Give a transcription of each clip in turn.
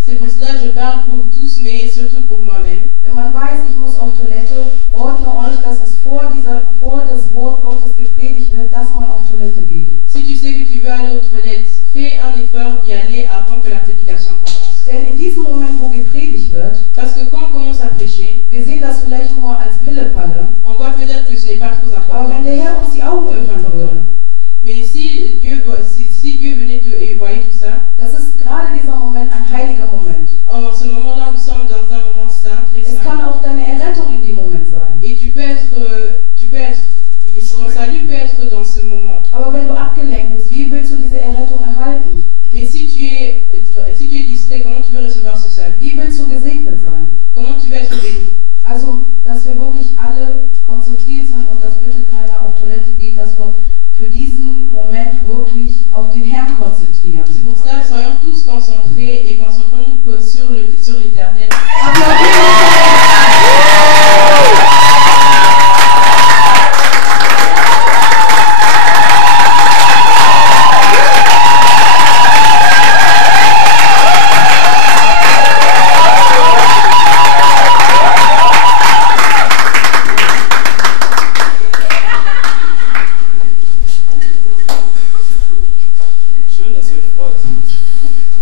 C'est pour cela que je parle pour tous, mais surtout pour moi-même. Wir sehen das vielleicht nur als Pillepalle. On voit peut-être que ce n'est pas trop Aber important. wenn der Herr uns die Augen öffnen würde, Mais si Dieu venait et voyait tout ça, das ist gerade dieser Moment ein heiliger Moment. en ce moment-là, nous sommes dans un moment saint, très Es saint. kann auch deine Errettung in dem Moment sein. Et ton salut peut être dans ce moment. Aber wenn du abgelenkt bist, wie willst du diese Errettung erhalten? Mais si tu es distrait, comment tu veux recevoir ce salut? Wie willst du gesegnet sein? Comment tu veux être béni? Also, dass wir wirklich alle konzentriert sind und dass bitte keiner auf Toilette geht, dass wir für diesen Moment wirklich auf den Herrn konzentrieren. C'est pour ça, soyons tous concentrés et concentrons-nous sur l'éternel.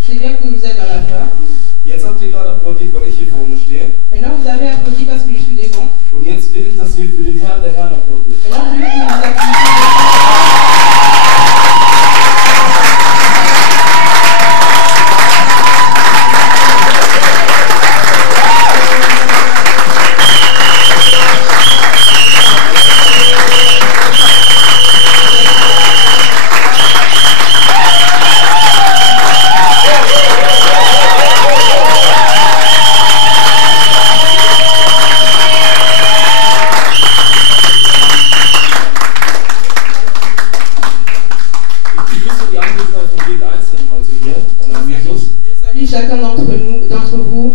C'est bien que vous êtes dans la joie. Jetzt habt ihr gerade applaudiert, weil ich hier vorne stehe. Maintenant, vous avez applaudi parce que je suis devant. Und jetzt will ich, dass ihr für den Herrn der Herren applaudiert. Maintenant, je veux que vous applaudissez. Chacun d'entre vous.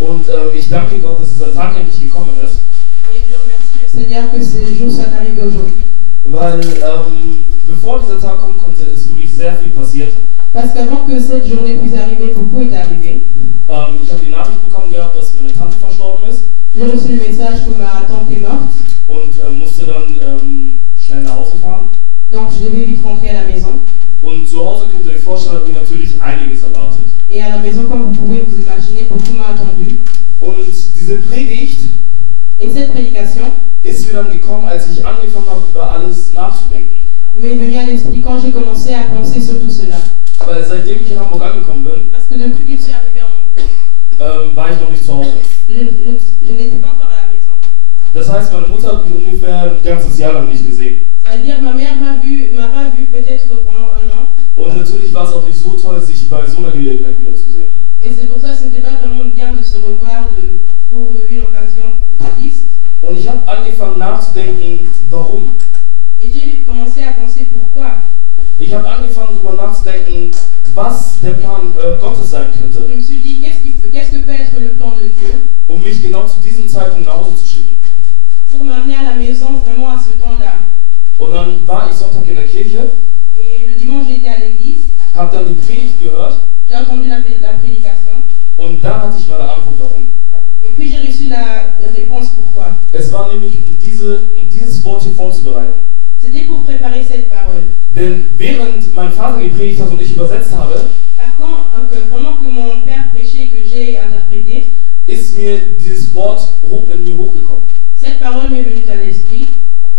Und ich danke Gott, dass dieser Tag endlich gekommen ist. Et je remercie le Seigneur que ce jour soit arrivé aujourd'hui. Weil bevor dieser Tag kommen konnte, ist wirklich sehr viel passiert. Parce qu'avant que cette journée puisse arriver, beaucoup est arrivé. Ich habe die Nachricht bekommen gehabt, dass meine Tante verstorben ist. J'ai reçu le message que ma tante est morte. Und musste dann schnell nach Hause fahren. Donc je devais vite rentrer à la maison. Und zu Hause könnt ihr euch vorstellen, hat mich natürlich einiges erwartet. Et à la maison, comme vous pouvez vous imaginer, beaucoup m'a attendu. Und diese Predigt Et cette prédication ist mir dann gekommen, als ich angefangen habe, über alles nachzudenken. m'est venue à l'esprit quand j'ai commencé à penser sur tout cela. Weil seitdem ich in Hamburg angekommen bin, Parce que depuis que je suis arrivée en Hongrie, war ich noch nicht zu Hause. je n'étais pas encore à la maison. Das heißt, meine Mutter hat mich ungefähr ein ganzes Jahr lang nicht gesehen. Ça veut dire ma mère m'a pas vu peut-être pendant un an. Und natürlich war es auch nicht so toll, sich bei so einer Gelegenheit wiederzusehen. Et c'est pour ça que ce n'était pas vraiment bien de se revoir pour une occasion triste. Und ich habe angefangen nachzudenken, warum. Et j'ai commencé à penser pourquoi. Ich habe angefangen darüber nachzudenken, was der Plan Gottes sein könnte, Je me suis dit, qu'est-ce que peut être le plan de Dieu um mich genau zu diesem Zeitpunkt nach Hause zu schicken. pour m'amener à la maison vraiment à ce temps-là. Und dann war ich Sonntag in der Kirche, Et le dimanche, j'étais à l'église, habe dann die Predigt gehört j'ai entendu la prédication. und da hatte ich meine Antwort warum. Et puis j'ai reçu la réponse pourquoi. Es war nämlich, um dieses Wort hier vorzubereiten. C'était pour préparer cette parole. Denn während mein Vater gepredigt hat und ich übersetzt habe, Car pendant que mon père prêchait et que j'ai interprété, ist mir dieses Wort in mir hochgekommen. cette parole m'est venue à l'esprit.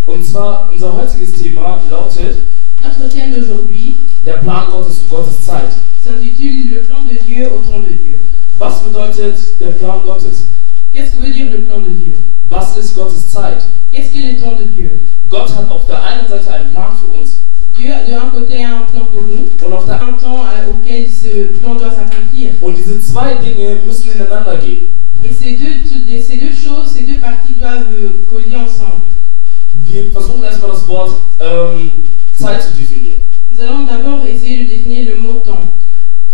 Und zwar, unser heutiges Thema lautet, Notre thème d'aujourd'hui der Plan Gottes und Gottes Zeit. s'intitule Le plan de Dieu au temps de Dieu. Was bedeutet der Plan Gottes? Qu'est-ce que veut dire le plan de Dieu? Was ist Gottes Zeit? Qu'est-ce qu'est le temps de Dieu? Gott hat auf der einen Seite einen Plan für uns Dieu, d'un côté, a un plan pour nous, und auf der un temps auquel ce plan doit s'accomplir. und diese zwei Dinge müssen ineinander gehen. Et ces deux choses, ces deux parties doivent coller ensemble. Wir versuchen erstmal das Wort Zeit zu definieren. Nous allons d'abord essayer de définir le mot temps.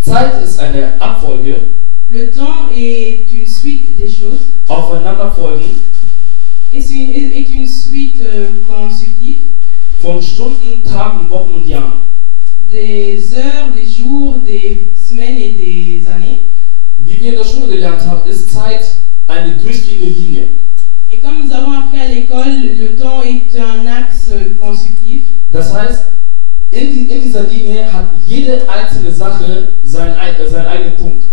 Zeit ist eine Abfolge Le temps est une suite des choses, aufeinanderfolgen est une suite consécutive von Stunden, Tagen, Wochen und Jahren. des heures, des jours, des semaines et des années. Wie wir in der Schule gelernt haben, ist Zeit eine durchgehende Linie. Et comme nous avons appris à l'école, le temps est un axe consécutif. Das heißt, in dieser Linie hat jede einzelne Sache seinen eigenen Punkt.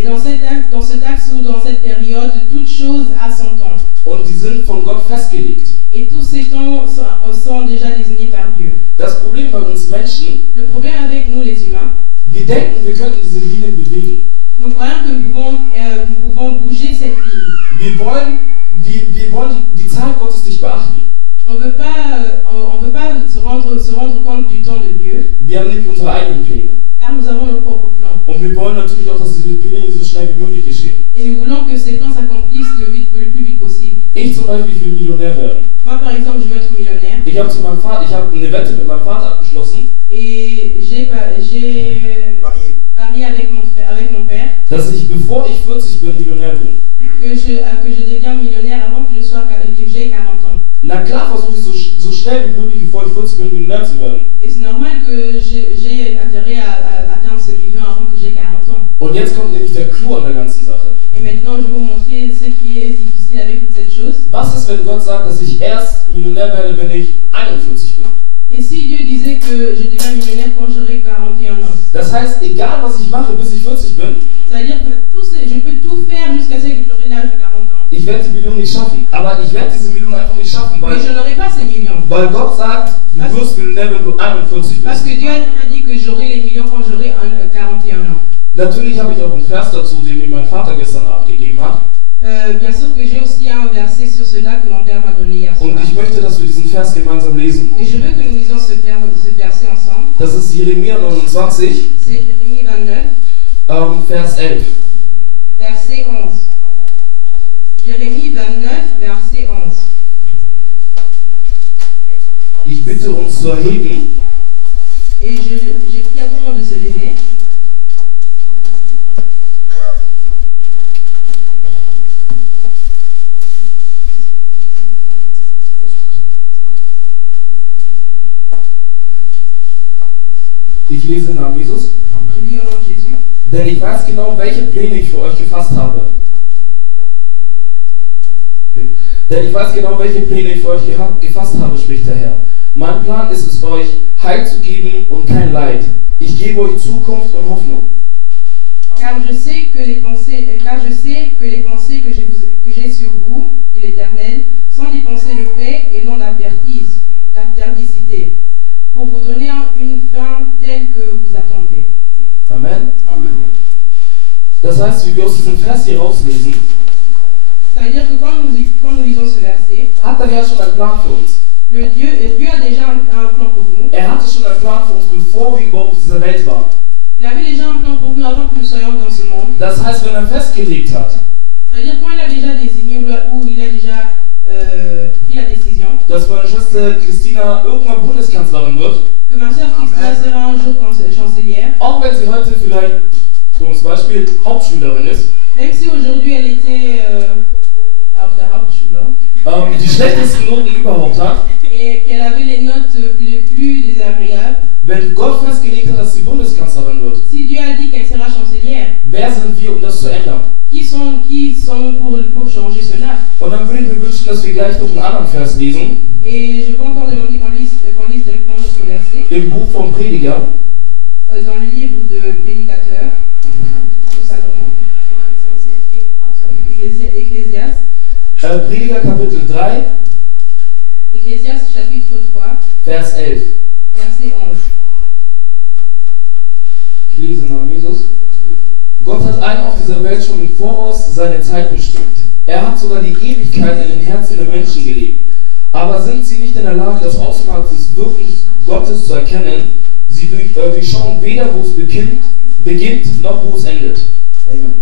Et dans cet axe ou dans cette période, toute chose a son temps. Und die sind von Gott festgelegt. Et tous ces temps sont déjà désignés par Dieu. Das Problem bei uns Menschen, Le problème avec nous les humains, wir denken, wir könnten diese Linien bewegen. nous croyons que nous pouvons bouger cette ligne. Wir wollen die Zeit Gottes nicht beachten. On veut pas se rendre compte du temps de Dieu, Wir haben nämlich unsere eigenen Pläne. car nous avons nos propres plans. Und wir wollen natürlich auch, dass diese Pläne so schnell wie möglich geschehen. Et nous voulons que ces plans s'accomplissent le plus vite possible. Ich zum Beispiel, ich will Millionär werden. Moi, par exemple, je veux être millionnaire. Ich habe eine Wette mit meinem Vater abgeschlossen, Et j'ai parié avec mon père dass ich, bevor ich 40 bin, Millionär bin. que je deviens millionnaire avant que j'ai 40 ans. Na klar versuche ich so schnell wie möglich, bevor ich 40 bin, Millionär zu werden. Et c'est normal que j'ai intérêt à atteindre ce million avant que j'ai 40 ans. Und jetzt kommt nämlich der Clou an der ganzen Sache. Et maintenant, je vais vous montrer ce qui est difficile avec toute cette chose. Was ist, wenn Gott sagt, dass ich erst Millionär werde, wenn ich 41 bin? Et si Dieu disait que je deviens millionnaire quand j'aurai 41 ans? Das heißt, egal was ich mache, bis ich 40 bin, Ça veut dire que je peux tout faire jusqu'à ce que j'aurai l'âge de 40 ans. ich werde die Million nicht schaffen. Aber ich werde diese Million einfach nicht schaffen, Mais je n'aurai pas ces millions. weil Gott sagt, du wirst Millionär, wenn du 41 Parce bist. que Dieu a dit que j'aurai les millions quand j'aurai 41 ans. Natürlich habe ich auch einen Vers dazu, den mir mein Vater gestern Abend gegeben hat. Bien sûr que j'ai aussi un verset sur cela que mon père m'a donné hier soir. Und ich möchte, dass wir diesen Vers gemeinsam lesen. Et je veux que nous lisions ce verset ensemble. Das ist Jeremia 29, C'est Jérémie 29, Vers 11. verset 11. Jérémie 29, verset 11. Ich bitte uns zu erheben. Et j'ai pris à tout le monde de se lever. Ich lese im Namen Jesus. Je lis au nom de Jésus. Denn ich weiß genau, welche Pläne ich für euch gefasst habe. Okay. Denn ich weiß genau, welche Pläne ich für euch gefasst habe, spricht der Herr. Mein Plan ist es, euch Heil zu geben und kein Leid. Ich gebe euch Zukunft und Hoffnung. Car je sais que les pensées que j'ai sur vous, dit l'Éternel, sont des pensées de paix et non d'interdicité, pour vous donner une fin telle que vous attendez. Amen. Amen. Das heißt, wie wir aus diesem Vers hier rauslesen, Ça veut dire que quand nous lisons ce verset, hat der Herr schon einen Plan für uns. Dieu a déjà un plan pour nous. Hatte schon einen Plan für uns, bevor wir überhaupt auf dieser Welt waren. Il avait déjà un plan pour nous avant que nous soyons dans ce monde. Das heißt, wenn festgelegt hat, Ça veut dire quand il a déjà désigné ou il a déjà pris la décision dass meine Schwester Christina irgendwann Bundeskanzlerin wird, que ma sœur Christina sera un jour chancelière, auch wenn sie heute vielleicht, zum Beispiel, Hauptschülerin ist, même si aujourd'hui elle était auf der Hauptschule die schlechtesten Noten überhaupt hat, et qu'elle avait les notes les plus désagréables, wenn Gott festgelegt hat, dass sie Bundeskanzlerin wird, si Dieu a dit qu'elle sera chancelière, wer sind wir, um das zu ändern? qui sont pour changer cela? Und dann würde ich mir wünschen, dass wir gleich noch einen anderen Vers lesen, Et je veux encore demander qu'on lise directement notre verset im Buch vom Prediger, dans le livre de Prédicateur de Salomon, Ecclésiaste, Prediger Kapitel 3, Ecclésiaste chapitre 3, Vers 11. verset 11. Ich lese im Namen Jesus. Gott hat allen auf dieser Welt schon im Voraus seine Zeit bestimmt. Er hat sogar die Ewigkeit in den Herzen der Menschen gelegt. Aber sind sie nicht in der Lage, das Ausmaß des Wirkens Gottes zu erkennen? Sie durchschauen weder, wo es beginnt, noch wo es endet. Amen.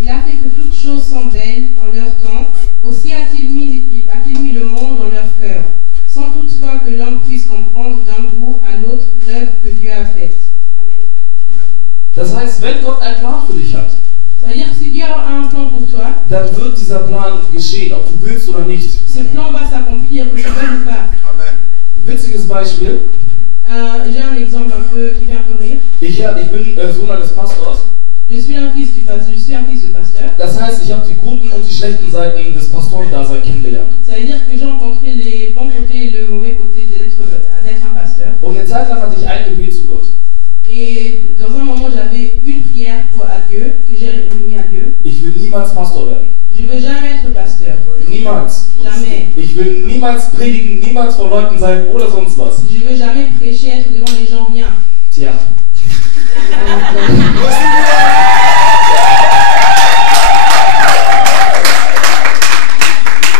Il a fait que toutes choses sont belles en leur temps, aussi a-t-il mis le monde dans leur cœur, sans toutefois que l'homme puisse comprendre d'un bout à l'autre l'œuvre que Dieu a faite. Amen. Das heißt, wenn Gott einen Plan für dich hat, Ça veut dire que si Dieu a un plan pour toi, dann wird dieser Plan geschehen, ob du willst oder nicht. ce plan va s'accomplir, que tu veuilles ou pas. Amen. Witziges Beispiel. J'ai un exemple qui fait un peu rire. Ich bin Sohn eines Pastors. Je suis un fils de pasteur. Das heißt, ich habe die guten und die schlechten Seiten des Pastorendaseins kennengelernt. Ça veut dire que j'ai rencontré les bons côtés et le mauvais côté d'être un pasteur. Und eine Zeit lang hatte ich ein Gebet zu Gott. Et dans un moment, j'avais une prière à Dieu. veux jamais être pasteur. Niemals. Jamais. Ich will niemals predigen, niemals vor Leuten sein oder sonst was. Je veux jamais prêcher, être devant les gens bien. Tja.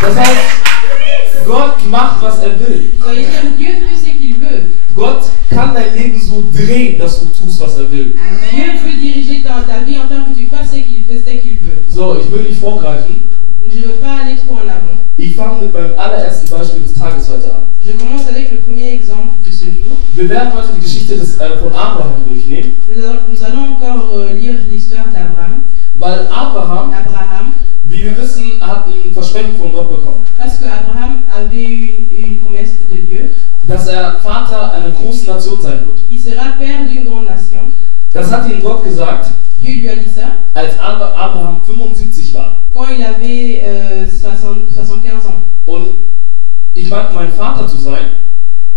Das heißt, Gott macht, was er will. Ça veut dire Dieu fait ce qu'il veut. Gott kann dein Leben so drehen, dass du tust, was er will. Dieu peut diriger ta vie en tant que tu fasses ce qu'il veut. So, ich will nicht vorgreifen. Je ne veux pas aller trop en avant. Ich fange mit meinem allerersten Beispiel des Tages heute an. Je commence avec le premier exemple de ce jour. Wir werden heute die Geschichte von Abraham durchnehmen, Nous allons encore lire l'histoire d'Abraham. weil Abraham, wie wir wissen, hat ein Versprechen von Gott bekommen, Parce qu'Abraham avait eu une promesse de Dieu. dass er Vater einer großen Nation sein wird. Il sera père d'une grande nation. Das hat ihm Gott gesagt, Dieu lui a dit ça als Abraham 75 war. quand il avait 75 ans. Und ich meine, um mein Vater zu sein,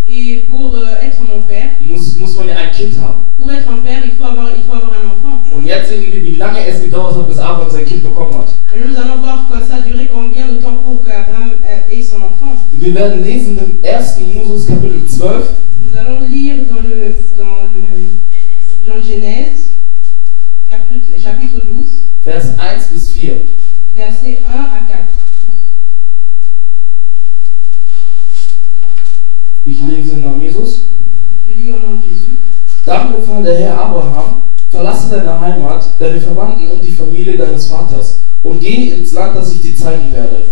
Et pour être mon père, muss man ja ein Kind haben. pour être un père, il faut avoir un enfant. Und jetzt sehen wir, wie lange es gedauert hat, bis Abraham sein Kind bekommen hat. Et nous allons voir que ça a duré combien de temps pour qu'Abraham ait son enfant. Wir werden lesen im 1. Moses Kapitel 12, Nous allons lire dans Genèse, chapitre 12, Vers 1 bis 4. versets 1 à 4. Ich lese in Namen Jesus. Je lis au nom de Jésus. Dann befahl der Herr Abraham, verlasse deine Heimat, deine Verwandten und die Familie deines Vaters und gehe ins Land, das ich dir zeigen werde.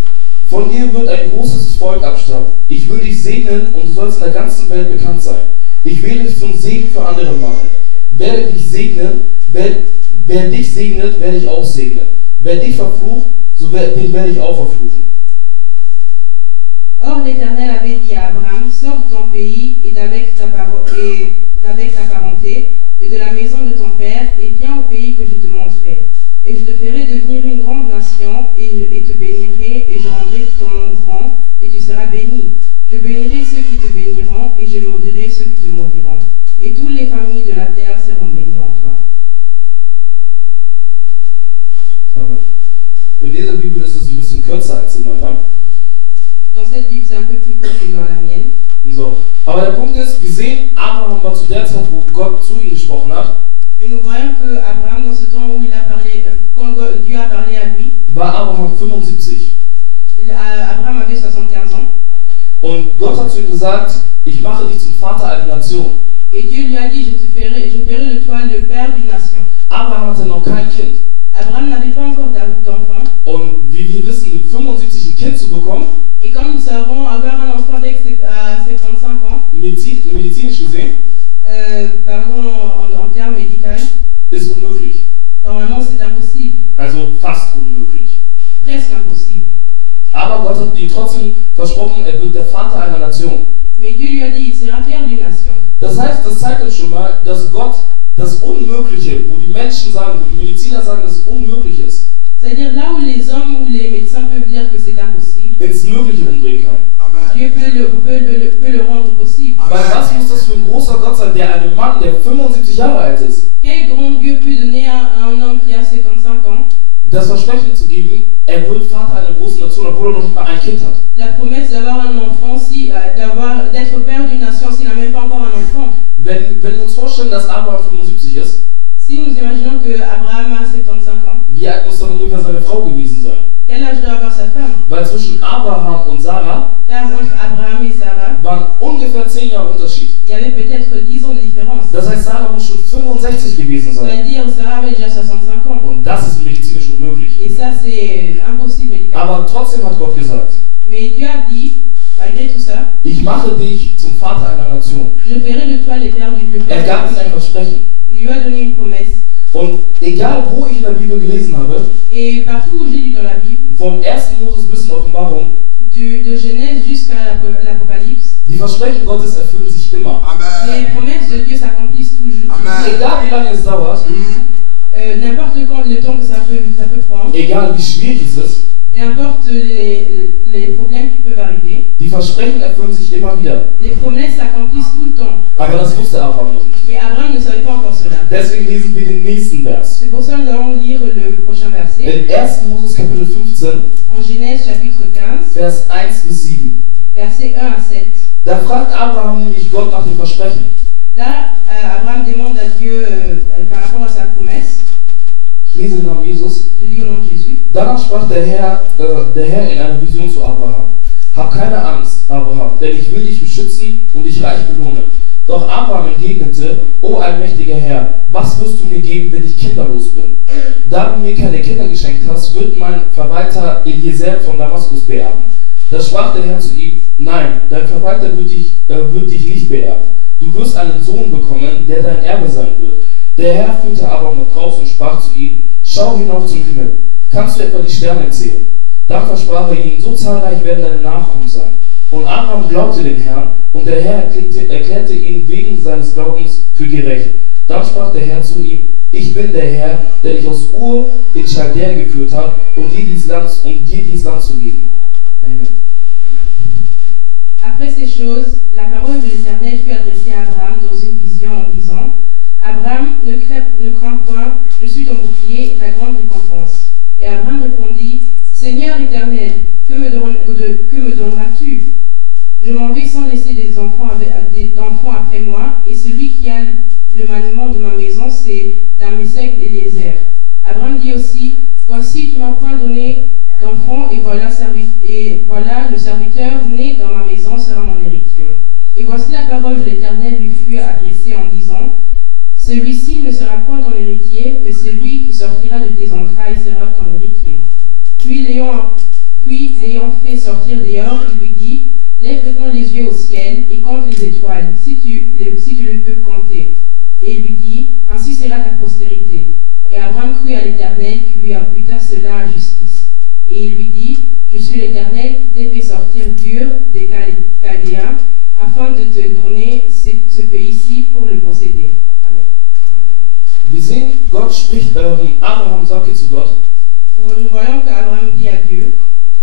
Von dir wird ein großes Volk abstammen. Ich will dich segnen und du sollst in der ganzen Welt bekannt sein. Ich will dich zum Segen für andere machen. Wer dich segnet, werde ich auch segnen. Wer dich verflucht, den werde ich auch verfluchen. Or l'Éternel avait dit à Abraham, sors de ton pays et d'avec ta parenté et de la maison de ton père et viens au pays que je te montrerai. Et je te ferai devenir une grande nation et te bénirai et je rendrai ton nom grand et tu seras béni. Je bénirai ceux qui te béniront et je maudirai ceux qui te maudiront. Et toutes les familles de la terre seront bénies en toi. Amen. In dieser Bibel ist es ein bisschen kürzer als in meiner. Dans cette Bible, c'est un peu plus court que dans la mienne. So. Aber der Punkt ist, wir sehen, Abraham war zu der Zeit, wo Gott zu ihm gesprochen hat, Et nous voyons que Abraham, dans ce temps où il a parlé, quand Dieu a parlé à lui, war Abraham 75. Abraham avait 75 ans. Und Gott hat zu ihm gesagt, ich mache dich zum Vater einer Nation. Et Dieu lui a dit, je ferai de toi le père d'une nation. Abraham hatte noch kein Kind. Abraham n'avait pas encore d'enfant. Und wie wir wissen, mit 75 ein Kind zu bekommen, Et comme nous savons, avoir un enfant à 75 ans, medizinisch gesehen, en termes médicaux, ist unmöglich. normalement c'est impossible. Also fast unmöglich. Presque impossible. Aber Gott hat ihm trotzdem versprochen, er wird der Vater einer Nation. Mais Dieu lui a dit, il sera père d'une nation. Das heißt, das zeigt uns schon mal, dass Gott das Unmögliche, wo die Menschen sagen, wo die Mediziner sagen, dass es unmöglich ist, C'est-à-dire là où les hommes ou les médecins peuvent dire que c'est impossible, ins Mögliche umdrehen kann. Dieu peut le rendre possible. Weil was muss das für ein großer Gott sein, der einem Mann, der 75 Jahre alt ist, Quel grand Dieu peut donner à un homme qui a 75 ans das Versprechen zu geben, er wird Vater einer großen Nation, obwohl er noch nicht mal ein Kind hat. la promesse d'avoir un enfant, d'être père d'une nation s'il n'a même pas encore un enfant. Wenn wir uns vorstellen, dass Abraham 75 ist, Si nous imaginons que Abraham a 75 ans, wie alt muss dann ungefähr seine Frau gewesen sein? quel âge doit avoir sa femme? Weil zwischen Abraham und Sarah Car entre Abraham et Sarah, waren ungefähr 10 Jahre Unterschied. il y avait peut-être 10 ans de différence. Das heißt, Sarah muss schon 65 gewesen sein. C'est-à-dire Sarah avait déjà 65 ans. Und das ist medizinisch unmöglich. Et ça, c'est impossible médicalement. Aber trotzdem hat Gott gesagt, Mais Dieu a dit, malgré tout ça, ich mache dich zum Vater einer Nation. je ferai de toi le père d'une Er gab ihm ein Versprechen. Il lui a donné une promesse. Und egal, wo ich in der Bibel gelesen habe, Et partout où j'ai lu dans la Bible, vom 1. Moses bis in Offenbarung, de Genèse jusqu'à l'Apocalypse, die Versprechen Gottes erfüllen sich immer. les promesses de Dieu s'accomplissent toujours. Egal, wie lange es dauert, N'importe quand le temps que ça peut prendre, egal, wie schwierig es ist, et n'importe les problèmes qui peuvent arriver, die Versprechen erfüllen sich immer wieder. les promesses s'accomplissent tout le temps. Aber das wusste Abraham noch nicht. Mais Abraham ne savait pas encore cela. Deswegen lesen wir den nächsten Vers. C'est pour ça que nous allons lire le prochain verset. versets. In 1. Moses Kapitel 15, En Genèse chapitre 15, Vers 1 bis 7. versets 1 à 7. Da fragt Abraham nämlich Gott nach dem Versprechen. Là, Abraham demande à Dieu par rapport à sa promesse. Ich lese im Namen Jesus. Je lis au nom de Jésus. Danach sprach der Herr in einer Vision zu Abraham. Hab keine Angst, Abraham, denn ich will dich beschützen und dich reich belohnen. Doch Abraham entgegnete, O allmächtiger Herr, was wirst du mir geben, wenn ich kinderlos bin? Da du mir keine Kinder geschenkt hast, wird mein Verwalter Eliezer von Damaskus beerben. Da sprach der Herr zu ihm, nein, dein Verwalter wird dich nicht beerben. Du wirst einen Sohn bekommen, der dein Erbe sein wird. Der Herr führte Abraham nach draußen und sprach zu ihm, schau hinauf zum Himmel, kannst du etwa die Sterne zählen? Dann versprach er ihm, so zahlreich werden deine Nachkommen sein. Und Abraham glaubte dem Herrn, und der Herr erklärte ihn wegen seines Glaubens für gerecht. Dann sprach der Herr zu ihm, ich bin der Herr, der dich aus Ur in Chaldea geführt hat, um dir dieses Land zu geben. Amen. Après ces choses, la parole de l'Éternel fut adressée à Abraham dans une vision en disant, Abraham, ne crains point, je suis ton bouclier et ta grande récompense. Et Abraham répondit, Seigneur éternel, que me donneras-tu? Je m'en vais sans laisser des enfants après moi, et celui qui a le maniement de ma maison, c'est Damések Eliezer. Abraham dit aussi, voici, tu m'as point donné d'enfant, et voilà le serviteur né dans ma maison sera mon héritier. Et voici la parole de l'Éternel lui fut adressée en disant, celui-ci ne sera point ton héritier, mais celui qui sortira de tes entrailles sera ton héritier. Puis l'ayant fait sortir dehors, il lui dit, lève maintenant les yeux au ciel et compte les étoiles, si tu le peux compter. Et il lui dit, ainsi sera ta postérité. Et Abraham crut à l'Éternel qui lui imputa cela à justice. Et il lui dit, je suis l'Éternel qui t'ai fait sortir d'Ur des Chaldéens, afin de te donner ce pays-ci pour le posséder. Amen. Wir sehen, Gott spricht, Abraham sagt zu Gott, Nous voyons qu'Abraham dit à Dieu,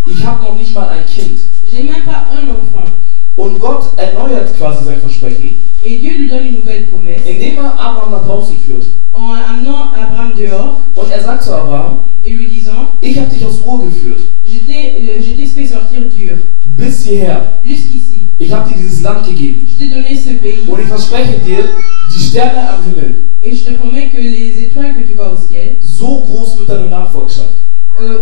ich habe noch nicht mal ein Kind. j'ai même pas un enfant. Und Gott erneuert quasi sein Versprechen, Et Dieu lui donne une nouvelle promesse indem Abraham nach draußen führt. en amenant Abraham dehors Und sagt zu Abraham, et lui disant, ich habe dich aus Ur geführt, je t'ai fait sortir d'Ur bis hierher. jusqu'ici. Ich habe dir dieses Land gegeben. Je t'ai donné ce pays. Und ich verspreche dir, die Sterne am Himmel, Et je te promets que les étoiles que tu vois au ciel, so groß wird deine Nachfolgschaft.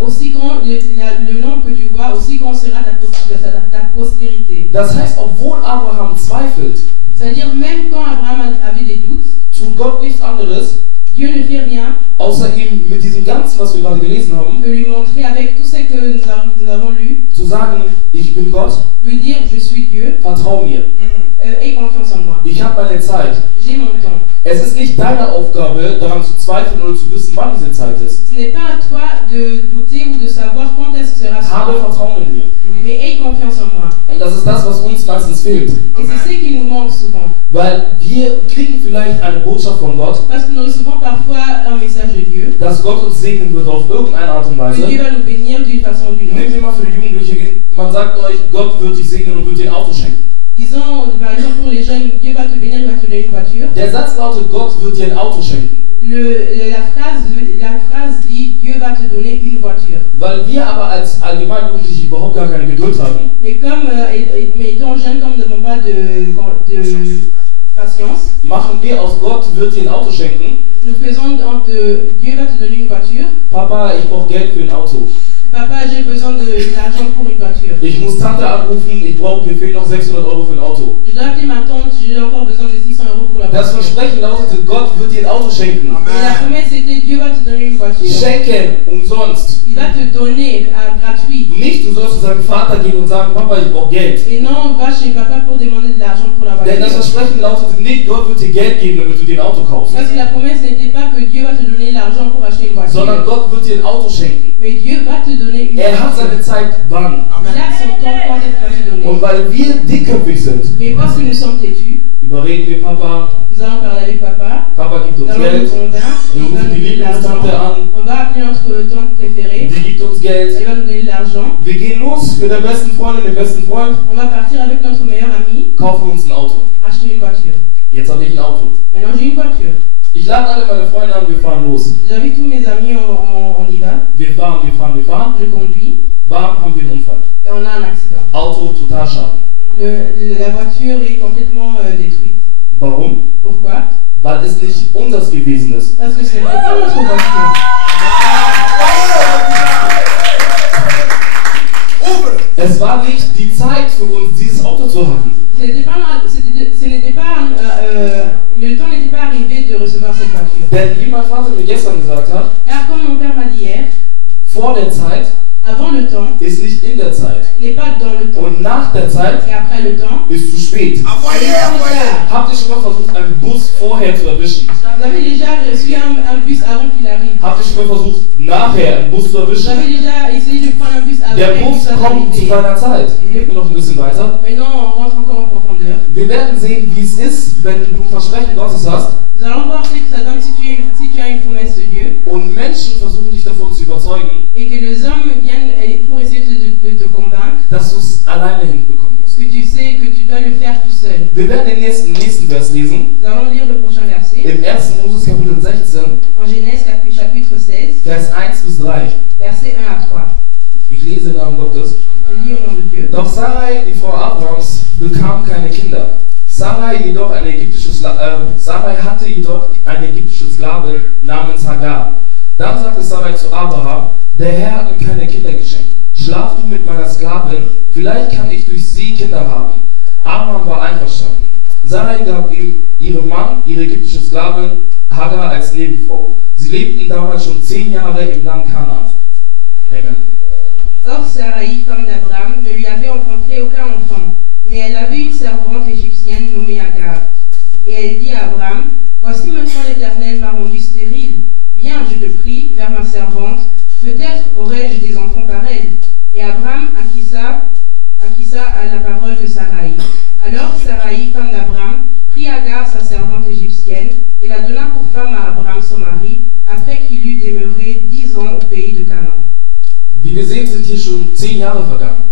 aussi grand, le nombre que tu vois, aussi grand sera ta postérité. Das heißt, obwohl Abraham zweifelt, C'est-à-dire même quand Abraham avait des doutes, tut Gott nichts anderes, Dieu ne fait rien außer ihm mit diesem Ganzen, was wir gerade gelesen haben, que lui montrer avec tout ce que nous avons lu, zu sagen, ich bin Gott, lui dire je suis Dieu, vertrau mir. aie confiance en moi. Ich habe meine Zeit. J'ai mon temps. Es ist nicht deine Aufgabe, daran zu zweifeln oder zu wissen, wann diese Zeit ist. Ce n'est pas à toi de douter ou de savoir quand est-ce que sera ce Habe temps. Vertrauen in mir. Mais aie confiance en moi. Und das ist das, was uns meistens fehlt. Et c'est ce qui nous manque souvent. Weil wir kriegen vielleicht eine Botschaft von Gott, Parce que nous recevons parfois un message de Dieu, dass Gott uns segnen wird auf irgendeine Art und que Dieu Weise. va nous bénir d'une façon ou d'une autre. Nehmt ihr mal für die Jugendliche, man sagt euch, Gott wird dich segnen und wird dir ein Auto schenken. Disons, par exemple, pour les jeunes, Dieu va te bénir, il va te donner une voiture. Der Satz lautet, Gott wird dir ein Auto schenken. La phrase dit, Dieu va te donner une voiture. Weil wir aber als Allgemeinjugendliche überhaupt gar keine Geduld haben, Mais mais étant jeunes, comme nous n'avons pas de patience, machen wir aus Gott wird dir ein Auto schenken. nous faisons Dieu va te donner une voiture. Papa, ich brauche Geld für ein Auto. Papa, j'ai besoin d'argent pour une voiture. Ich muss Tante anrufen, mir fehlen noch 600 Euro für ein Auto. Je dois appeler ma tante, j'ai encore besoin de 600 € pour la Das voiture. Versprechen lautete, Gott wird dir ein Auto schenken. Et la promesse était, Dieu va te donner une voiture. Schenken, umsonst. Il va te donner gratuit. Nicht, du sollst zu deinem Vater gehen und sagen, Papa, ich brauche Geld. Et non, va chez papa pour demander de l'argent pour la Denn das voiture. Versprechen lautete nicht, Gott wird dir Geld geben, damit du dir ein Auto kaufst. Parce que la promesse n'était pas que Dieu va te donner l'argent pour acheter une Sondern voiture. Gott wird dir ein Auto schenken. Mais Dieu va te donner une Er hat voiture. seine Zeit wann. Il a son temps quand est-ce qu'il va te donner. Und weil wir dickköpfig sind, Mais parce que nous sommes têtus, überreden wir Papa. nous allons parler avec papa. Papa gibt Nous uns allons Geld. nous convaincre. Wir Il va rufen nous die donner de Lieblingstante l'argent. an. On va appeler notre tante préférée. Die gibt uns Geld. Elle va nous donner de l'argent. Wir gehen los mit der besten Freundin, dem besten Freund, On va partir avec notre meilleur ami, kaufen uns ein Auto. acheter une voiture. Jetzt habe ich ein Auto. Maintenant j'ai une voiture. Ich lade alle meine Freunde an, wir fahren los. J'invite tous mes amis, on y va. Wir fahren. Je conduis Bam, haben wir einen Unfall. et on a un accident. Auto, Totalschaden. La voiture est complètement détruite. Warum? Pourquoi? Weil es nicht unseres gewesen ist. Parce que ce n'était pas notre voiture. Es war nicht die Zeit für uns, dieses Auto zu haben. Le temps n'était pas arrivé de recevoir cette voiture. Denn wie mein Vater mir gestern gesagt hat, Car comme mon père m'a dit hier, vor der Zeit avant le temps ist nicht in der Zeit. n'est pas dans le temps. Und nach der Zeit Et après le temps, ist zu spät. c'est trop tard. Habt ihr schon mal versucht, einen Bus vorher zu erwischen? Vous avez déjà reçu un bus avant qu'il arrive. Habt ihr schon mal versucht, nachher einen Bus zu Vous erwischen? avez déjà essayé de prendre un bus Der après qu'il Bus soit kommt zu arrivé. seiner Zeit. Geht noch ein bisschen weiter. Maintenant, on rentre encore en profondeur. Wir werden sehen, wie es ist, wenn du ein Versprechen Gottes hast Nous allons voir ce que ça donne si tu as une promesse de Dieu und Menschen versuchen dich davon zu überzeugen, et que les hommes viennent pour essayer de te convaincre dass du es alleine hinbekommen musst. que tu sais que tu dois le faire tout seul. Wir werden den nächsten Vers lesen. Nous allons lire le prochain verset Im 1. Moses Kapitel 16, en Genèse chapitre 16, Vers 1 bis 3. versets 1 à 3. Ich lese im Namen Gottes. Je lis au nom de Dieu. Doch Sarai, die Frau Abrams, bekam keine Kinder. Sarai hatte jedoch eine ägyptische Sklavin namens Hagar. Dann sagte Sarai zu Abraham, der Herr hat mir keine Kinder geschenkt. Schlaf du mit meiner Sklavin, vielleicht kann ich durch sie Kinder haben. Abraham war einverstanden. Sarai gab ihm ihrem Mann, ihre ägyptische Sklavin Hagar als Nebenfrau. Sie lebten damals schon 10 Jahre im Land Kanaan. Amen. Or Sarai, femme d'Abraham, ne lui avait enfanté aucun enfant, mais elle avait une servante égyptienne nommée Hagar. Et elle dit à Abraham, voici maintenant l'Éternel m'a rendu stérile. Viens, je te prie, vers ma servante, peut-être aurai-je des enfants par elle. Et Abraham acquiesça à la parole de Sarai. Alors Sarai, femme d'Abraham, prit Hagar, sa servante égyptienne, et la donna pour femme à Abraham son mari, après qu'il eut demeuré 10 ans au pays de Canaan. Wie wir sehen, sind hier schon 10 Jahre vergangen.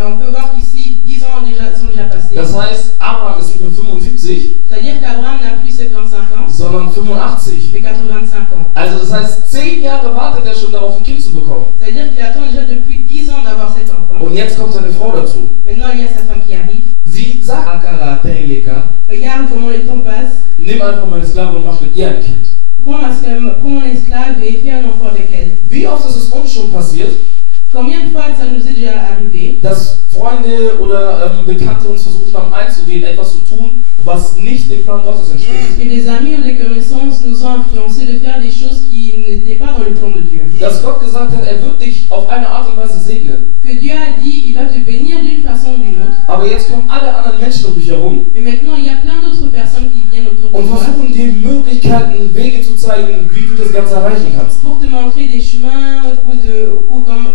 On peut voir qu'ici 10 ans sont déjà passés. Das heißt, Abraham ist nicht mehr 75, C'est-à-dire qu'Abraham n'a plus 75 ans, sondern 85. mais 85 ans. Also das heißt, 10 Jahre wartet er schon darauf, ein Kind zu bekommen. C'est-à-dire qu'il attend déjà depuis 10 ans d'avoir cet enfant. Und jetzt kommt seine Frau dazu. Maintenant, il y a sa femme qui arrive. Sie sagt, Regarde comment le temps passe. nimm einfach meine Sklave und mach mit ihr ein Kind. Prends mon esclave et fais un enfant avec elle. Wie oft ist es uns schon passiert, Combien de fois ça nous est déjà arrivé dass Freunde oder Bekannte uns versucht haben einzureden, etwas zu tun, was nicht dem Plan Gottes entspricht. que des amis ou des connaissances nous ont influencés de faire des choses qui n'étaient pas dans le plan de Dieu. Dass Gott gesagt hat, er wird dich auf eine Art und Weise segnen. Que Dieu a dit, il va te bénir d'une façon ou d'une autre. Aber jetzt kommen alle anderen Menschen um dich herum Mais maintenant, il y a plein d'autres personnes qui viennent autour de und toi versuchen dir Möglichkeiten, Wege zu zeigen, wie du das Ganze erreichen kannst. pour te montrer des chemins ou comment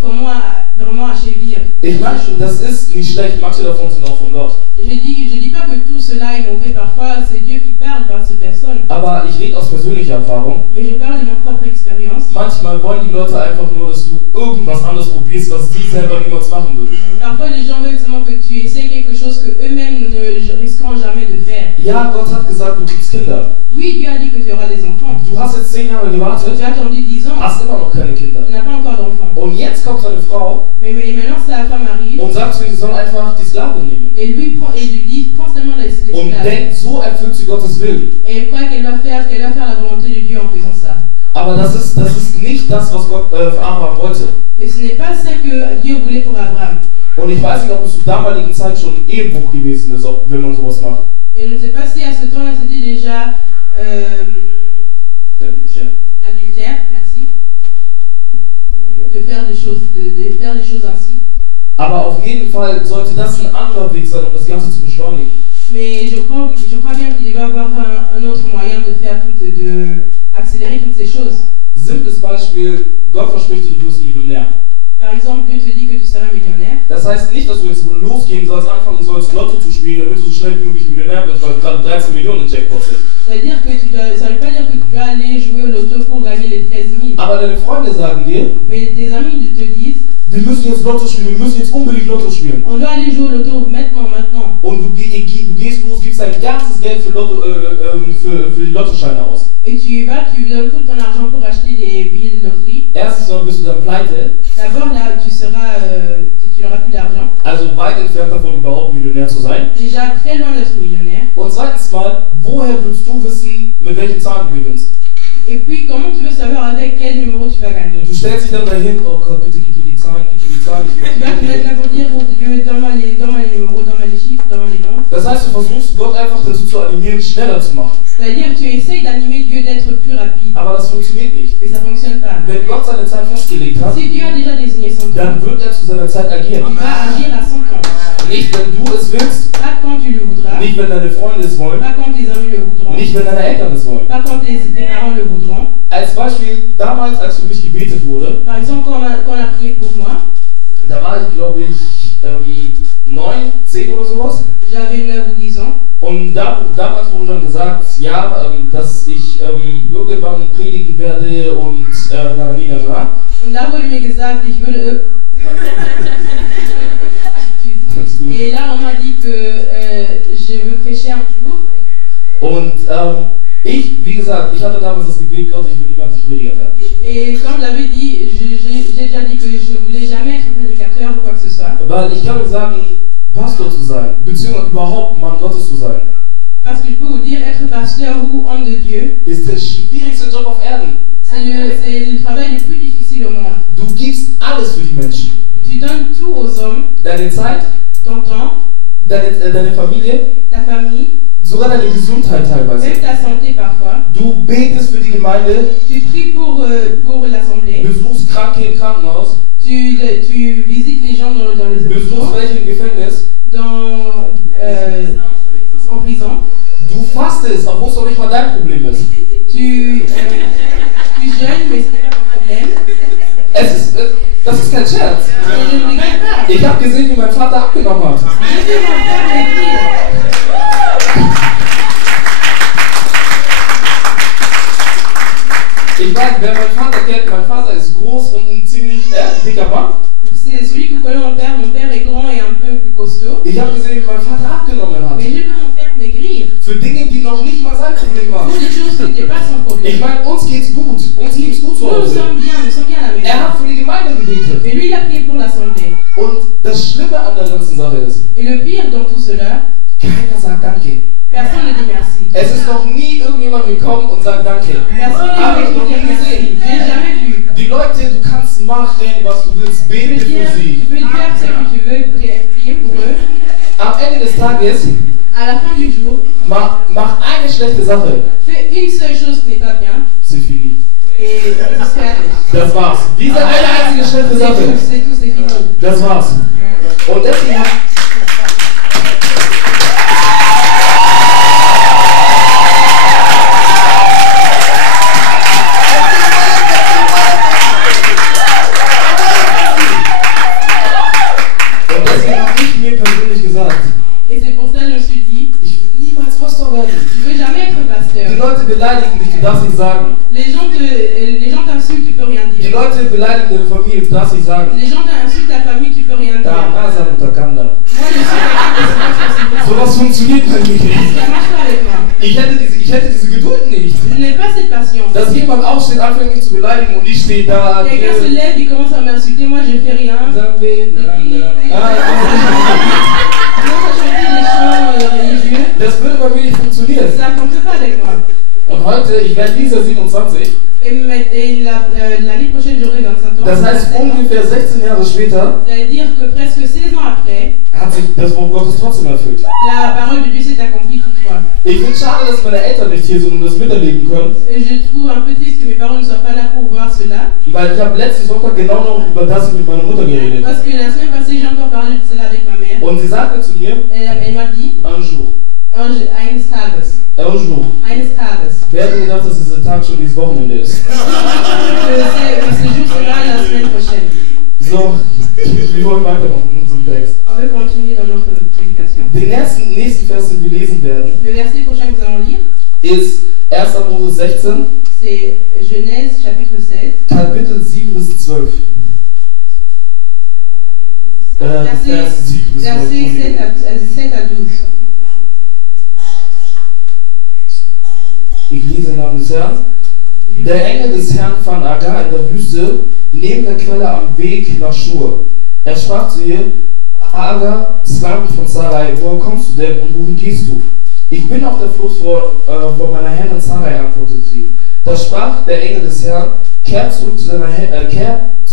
vraiment achérir. Ich meine, das ist nicht schlecht, manche davon sind auch von Gott. Je dis pas que tout cela est mauvais, parfois c'est Dieu qui parle par ces personnes. Aber ich rede aus persönlicher Erfahrung. Mais je parle de ma propre expérience. Manchmal wollen die Leute einfach nur, dass du irgendwas anderes probierst, was sie selber niemals machen würden. Parfois les gens veulent seulement que tu essaies quelque chose que eux-mêmes ne risqueront jamais de faire. Ja, Gott hat gesagt, du kriegst Kinder. Oui, Dieu a dit que tu auras des enfants. Du hast jetzt 10 Jahre gewartet, Tu as attendu 10 ans, hast immer noch keine Kinder. tu n'as pas encore d'enfants. Und jetzt kommt seine Frau Mais maintenant sa femme arrive und sagt zu ihm, sie soll einfach die Sklave nehmen. et lui dit prends seulement Und l'esclave. denkt, so erfüllt sie Gottes Willen. Et elle croit qu'elle va faire la volonté de Dieu en faisant ça. Aber das ist nicht das, was Gott für Abraham wollte. Mais ce n'est pas ça que Dieu voulait pour Abraham. Und ich weiß nicht, ob es zur damaligen Zeit schon ein Ehebruch gewesen ist, wenn man sowas macht. Et je ne sais pas si à ce temps-là c'était déjà l'adultère, merci, de faire des choses ainsi. Aber auf jeden Fall sollte das ein anderer Weg sein, um das Ganze zu beschleunigen. Mais je crois bien qu'il va y avoir un autre moyen de faire accélérer toutes ces choses. Simples Beispiel, Gott verspricht dir, du wirst Millionär. Par exemple, Dieu te dit que tu seras millionnaire. Das heißt nicht, dass du jetzt losgehen sollst, anfangen sollst, Lotto zu spielen, damit du so schnell wie möglich Millionär wirst, weil gerade 13 Millionen Jackpot sind. Ça veut pas dire que tu dois aller jouer au loto pour gagner les 13 000. Aber deine Freunde sagen dir, Mais tes amis te disent, wir müssen jetzt Lotto spielen, wir müssen jetzt unbedingt Lotto spielen. On doit aller jouer au loto maintenant, maintenant. Und du gehst los, gibst dein ganzes Geld für die Lottoscheine aus. Et tu vas, tu donnes tout ton argent pour acheter des billets de loterie. Erstens mal bist du dann pleite. D'abord là, tu n'auras plus d'argent. Also weit entfernt davon, überhaupt Millionär zu sein. Déjà très loin d'être millionnaire. Und zweitens mal, woher willst du wissen, mit welchen Zahlen du gewinnst? Et puis, comment tu veux savoir avec quel numéro tu vas gagner? Du stellst dich dann dahin, oh Gott, bitte gib mir die Zahlen, gib mir die Zahlen. Tu vas te mettre là pour dire, oh Dieu, donne-moi les numéros, donne-moi les chiffres, donne-moi les noms. Das heißt, du versuchst Gott einfach dazu zu animieren, schneller zu machen. C'est-à-dire, tu essayes d'animer Dieu d'être plus rapide. Aber das funktioniert nicht. Mais ça ne fonctionne pas. Wenn Gott seine Zeit festgelegt hat, Si Dieu a déjà désigné son temps, dann wird er zu seiner Zeit agieren. il va agir à son temps. Nicht, wenn du es willst, Pas quand tu le voudras, nicht, wenn deine Freunde es wollen, pas quand tes amis le voudront, nicht, wenn deine Eltern es wollen. pas quand tes parents le voudront. Als Beispiel, damals, als für mich gebetet wurde, Par exemple, quand on a prié pour moi, da war ich, glaube ich, 9, 10 oder sowas. j'avais 9 ou 10 ans. Und damals wurde dann gesagt, ja, dass ich irgendwann predigen werde und na. Und da wurde mir gesagt, ich würde... Et là, on m'a dit que je veux prêcher un jour. Und wie gesagt, ich hatte damals das Gebet, Gott, ich will niemals Prediger werden. Et comme je l'avais dit, j'ai déjà dit que je voulais jamais être prédicateur ou quoi que ce soit. Weil ich kann euch sagen, Pastor zu sein, beziehungsweise überhaupt Mann Gottes zu sein, Parce que je peux vous dire, être pasteur ou homme de Dieu, ist der schwierigste Job auf Erden. c'est le travail le plus difficile au monde. Du gibst alles für die Menschen. Tu donnes tout aux hommes, Deine Zeit, ton temps, deine Familie, ta famille, sogar deine Gesundheit teilweise. même ta santé parfois. Du betest für die Gemeinde, Tu pries pour l'assemblée, besuchst Kranke im Krankenhaus, tu visites les gens dans les besuchst hôpitaux, welche im Gefängnis. en prison. Du fastest, obwohl es doch nicht mal dein Problem ist. Tu jeûnes, mais ce n'est pas un problème. Das ist kein Scherz. Et je ne regrette pas. Ich habe gesehen, wie mein Vater abgenommen hat. J'ai vu mon père maigrir. Ich weiß, wer meinen Vater kennt, mein Vater ist groß und ein ziemlich dicker Mann. C'est celui que connaît mon père. Mon père est grand et un peu plus costaud. Ich habe gesehen, wie mein Vater abgenommen hat. Mais j'ai vu mon père maigrir. Für Dinge, die noch nicht mal sein Problem waren. Pour des choses qui n'étaient pas son Ich problème. meine, uns geht's gut. Uns geht's gut zu Nous, nous Hause. sommes bien à la maison. Er hat für die Gemeinde gebetet. Mais lui, il a prié pour l'assemblée. Und das Schlimme an der ganzen Sache ist, Et le pire dans tout cela, keiner sagt Danke. personne ne dit merci. Es ist noch nie irgendjemand gekommen und sagt Danke. Personne Aber ne ich noch dit nie merci. gesehen. Je n'ai jamais vu. Die Leute, du kannst machen, was du willst, Tu bete peux für sie. faire ce que tu veux, prier pour eux. Am Ende des Tages, À la fin du jour, mach eine schlechte Sache. fais une seule chose qui n'est pas bien C'est fini. et c'est fertig. Das war's. Diese eine einzige schlechte Sache. C'est tout, c'est fini. Das war's. Und deswegen habe ich mir persönlich gesagt, Et c'est pour ça que je me suis dit, ich will niemals Pastor werden. je ne veux jamais être Die pasteur. Leute beleidigen dich, du darfst nicht sagen. Les gens t'insultent, tu peux rien Die dire. Leute beleidigen deine Familie, du darfst nicht sagen. Les gens t'insultent ta famille, tu peux rien dire. Da, Moi, Nasa Mutakanda. je suis quelqu'un qui se passe facilement. Sowas funktioniert bei mir nicht. Ça marche pas avec moi. Ich hätte diese Geduld nicht. Je n'ai pas cette patience. Dass jemand aufsteht, anfängt mich zu beleidigen und ich stehe da. Quelqu'un se lève, il commence à m'insulter, moi je fais rien. Il commence à chanter des chants religieux. Das würde bei mir nicht funktionieren. Ça ne fonctionne pas avec moi. Und heute, ich werde dieses Jahr 27. Et l'année prochaine, j'aurai 25 ans. Das heißt, ungefähr 16 Jahre später C'est-à-dire que presque 16 ans après, hat sich das Wort Gottes trotzdem erfüllt. la parole de Dieu s'est accomplie toutefois. Ich finde es schade, dass meine Eltern nicht hier sind und das miterleben können. Et je trouve un peu triste que mes parents ne soient pas là pour voir cela. Weil ich habe letzten Sonntag genau noch über das mit meiner Mutter geredet. Parce que la semaine passée, j'ai encore parlé de cela avec ma mère. Und sie sagte zu mir, Elle m'a dit, un jour. eines Tages. Eines Tages. Wer hätte gedacht, dass dieser Tag schon dieses Wochenende ist? Que ce jour sera la semaine prochaine. So, wir wollen weitermachen in unserem Text. On veut continuer dans notre prédication. Den nächsten Vers, den wir lesen werden, Le verset prochain que nous allons lire, ist 1. Mose 16, c'est Genèse chapitre 16, Kapitel 7 bis 12. Versets 7 à 12. Ich lese im Namen des Herrn. Der Engel des Herrn fand Agar in der Wüste, neben der Quelle am Weg nach Schur. Er sprach zu ihr: Agar, Sklavin von Sarai, woher kommst du denn und wohin gehst du? Ich bin auf der Flucht vor meiner Herrin Sarai, antwortete sie. Da sprach der Engel des Herrn: Kehr zu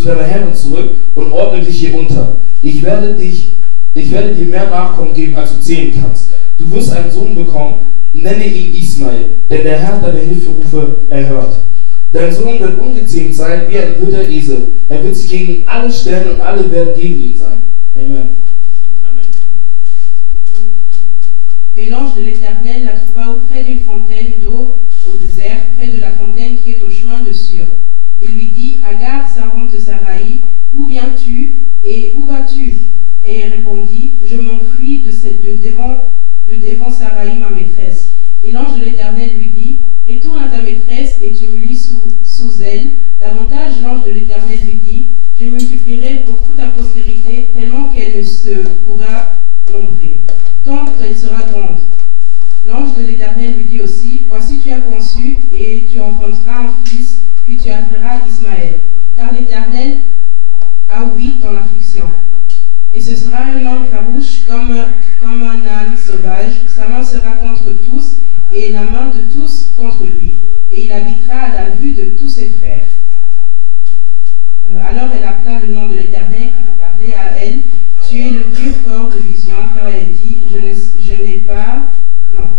deiner Herrin zurück und ordne dich hier unter. Ich werde dir mehr Nachkommen geben, als du zählen kannst. Du wirst einen Sohn bekommen, nenne ihn Ismael, denn der Herr deine Hilferufe erhört. Dein Sohn wird ungezähmt sein wie ein wilder Esel. Er wird sich gegen alle stellen und alle werden gegen ihn sein. Amen. Et l'ange de l'Éternel la trouva auprès d'une fontaine d'eau au désert, près de la fontaine qui est au chemin de Sur. Il lui dit: Agar, servante de Sarai, d'où viens-tu et où vas-tu? Et elle répondit: Je m'enfuis de devant Sarai, ma maîtresse. Et l'ange de l'Éternel lui dit: Retourne à ta maîtresse et tu me lis sous elle. Davantage, l'ange de l'Éternel lui dit: Je multiplierai beaucoup ta postérité, tellement qu'elle ne se pourra nombrer, tant elle sera grande. L'ange de l'Éternel lui dit aussi: Voici, tu as conçu et tu enfanteras un fils, puis tu appelleras Ismaël, car l'Éternel a ouï ton affliction. Et ce sera un homme farouche comme un âne sauvage. Sa main sera contre tous et la main de tous contre lui. Et il habitera à la vue de tous ses frères. Alors elle appela le nom de l'Éternel qui lui parlait à elle: Tu es le Dieu fort de vision, car elle dit: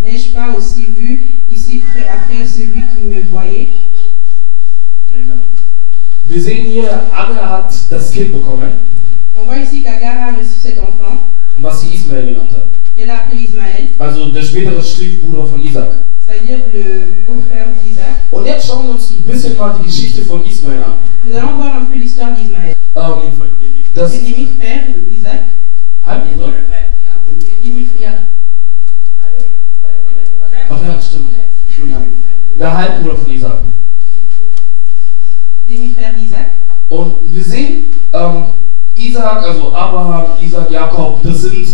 n'ai-je pas aussi vu ici après celui qui me voyait? Amen. Wir sehen hier, Agar hat das Kind bekommen. On voit ici qu'Agar a reçu cet enfant, was sie Ismael genannt hat. qu'elle a appelé Ismaël, Also der spätere Stiefbruder von Isaac. c'est-à-dire le beau-frère d'Isaac. Und jetzt schauen wir uns ein bisschen mal die Geschichte von Ismael an. Nous allons voir un peu l'histoire d'Ismaël. Das C'est demi-frère d'Isaac. Halbbruder? Demi-frère. Ach ja, stimmt. Entschuldigung. Der Halbbruder von Isaac. Demi-frère d'Isaac. Und wir sehen, Isaac, also Abraham, Isaac, Jakob, das sind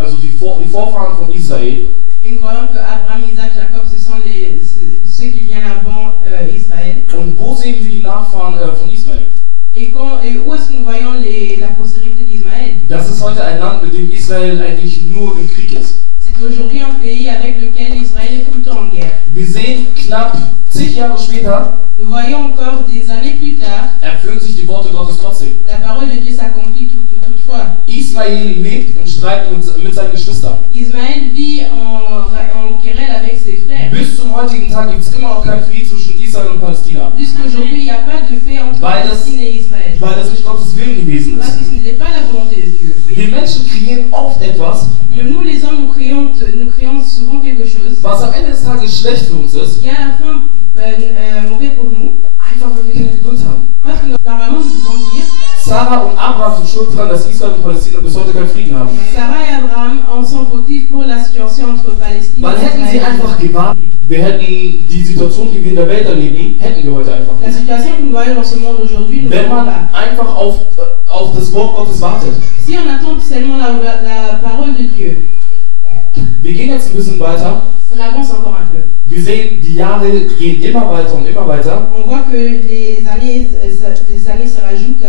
also die Vorfahren von Israel. Et nous voyons que Abraham, Isaac, Jacob, ce sont ceux qui viennent avant Israël. Und wo sehen wir die Nachfahren von Ismael? Et où est-ce que nous voyons la postérité d'Ismaël? Das ist heute ein Land, mit dem Israel eigentlich nur im Krieg ist. C'est aujourd'hui un pays avec lequel Israël est tout le temps en guerre. Wir sehen knapp zig Jahre später, Nous voyons encore des années plus tard, erfüllen sich die Worte Gottes trotzdem. la parole de Dieu s'accomplit toutefois. Ismael lebt im Streit mit seinen Geschwistern. Ismaël vit en querelle avec ses frères. Bis zum heutigen Tag gibt es immer noch keinen Frieden zwischen Israel und Palästina. Jusqu'aujourd'hui, il n'y a pas de paix entre Palestine et Israël. Weil das nicht Gottes Willen gewesen Parce ist. que ce n'était pas la volonté de Dieu. Wir Menschen kreieren oft etwas, Nous, les hommes, nous créons souvent quelque chose was am Ende des Tages schlecht für uns ist, qui est à la fin mauvais pour nous. einfach weil wir keine Geduld haben. Parce que normalement, nous pouvons dire Sarah und Abraham sind schuld daran, dass Israel und Palästina bis heute keinen Frieden haben. Sarah et Abraham en sont fautifs pour la situation entre Palestine Weil et hätten sie Israël. einfach gewartet, wir hätten die Situation, die wir in der Welt erleben, hätten wir heute einfach La nicht. situation que nous voyons dans ce monde aujourd'hui, nous Wenn n'avons man pas. einfach auf das Wort Gottes wartet. Si on attend seulement la parole de Dieu, Wir gehen jetzt ein bisschen weiter. on avance encore un peu. Wir sehen, die Jahre gehen immer weiter und immer weiter. On voit que les années se rajoutent.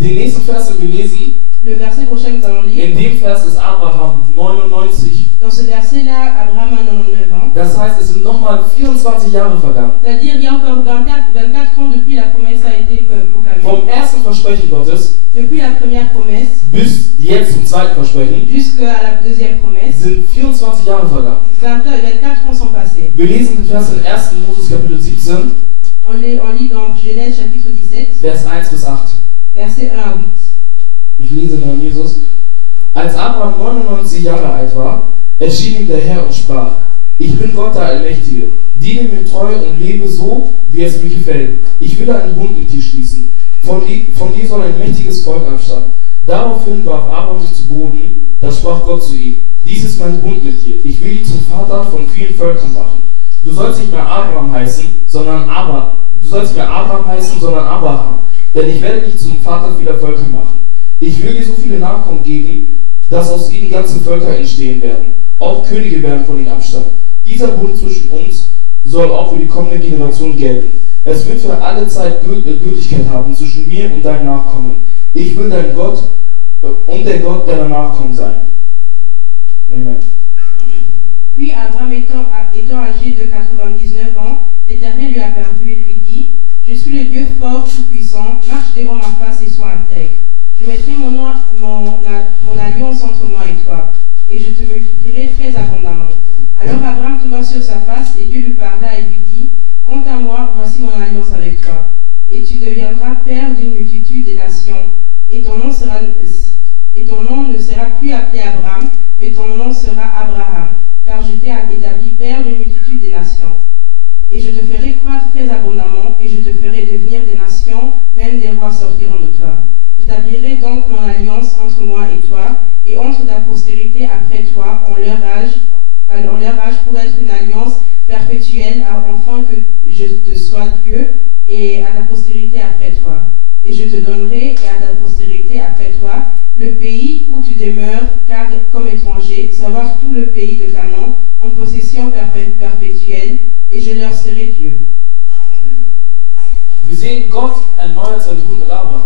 Den nächsten Vers, den wir lesen, Le verset prochain que nous allons lire, in dem Vers ist Abraham 99. dans ce verset-là, Abraham a 99 ans. Das heißt, es sind nochmal 24 Jahre vergangen. C'est-à-dire, il y a encore 24 ans depuis la promesse a été proclamée. Vom ersten Versprechen Gottes Depuis la première promesse bis jetzt zum zweiten Versprechen jusqu'à la deuxième promesse, sind 24 Jahre vergangen. 24 ans sont passés. Wir lesen den Vers in 1. Moses Kapitel 17, On lit dans Genèse chapitre 17, Vers 1 bis 8. versets 1 à 8. Ich lese dann Jesus. Als Abraham 99 Jahre alt war, erschien ihm der Herr und sprach: Ich bin Gott, der Allmächtige. Diene mir treu und lebe so, wie es mir gefällt. Ich will einen Bund mit dir schließen. Von dir soll ein mächtiges Volk abstammen. Daraufhin warf Abraham sich zu Boden. Da sprach Gott zu ihm: Dies ist mein Bund mit dir. Ich will dich zum Vater von vielen Völkern machen. Du sollst nicht mehr Abraham heißen, sondern Abraham. Denn ich werde dich zum Vater vieler Völker machen. Ich will dir so viele Nachkommen geben, dass aus ihnen ganze Völker entstehen werden. Auch Könige werden von ihnen abstammen. Dieser Bund zwischen uns soll auch für die kommende Generation gelten. Es wird für alle Zeit Gültigkeit haben zwischen mir und deinen Nachkommen. Ich will dein Gott und der Gott deiner Nachkommen sein. Amen. Puis Abraham étant âgé de 99 ans, l'Éternel lui apparut et lui dit, « Je suis le Dieu fort, tout-puissant, marche devant ma face et sois intègre. Je mettrai mon alliance entre moi et toi, et je te multiplierai très abondamment. » Alors Abraham tomba sur sa face, et Dieu lui parla et lui dit, « Quant à moi, voici mon alliance avec toi, et tu deviendras père d'une multitude des nations, et ton nom ne sera plus appelé Abraham, mais ton nom sera Abraham, car je t'ai établi père d'une multitude des nations. Et je te ferai croître très abondamment, et je te ferai devenir des nations, même des rois sortiront de toi. J'établirai donc mon alliance entre moi et toi, et entre ta postérité après toi, en leur âge pour être une alliance perpétuelle, afin que je te sois Dieu, et à ta postérité après toi. Et je te donnerai, et à ta postérité après toi, le pays où tu demeures, car comme étranger, savoir tout le pays de Canaan, en possession perpétuelle, et je leur serai Dieu. Wir sehen, Gott erneuert seinen Bund mit Abraham.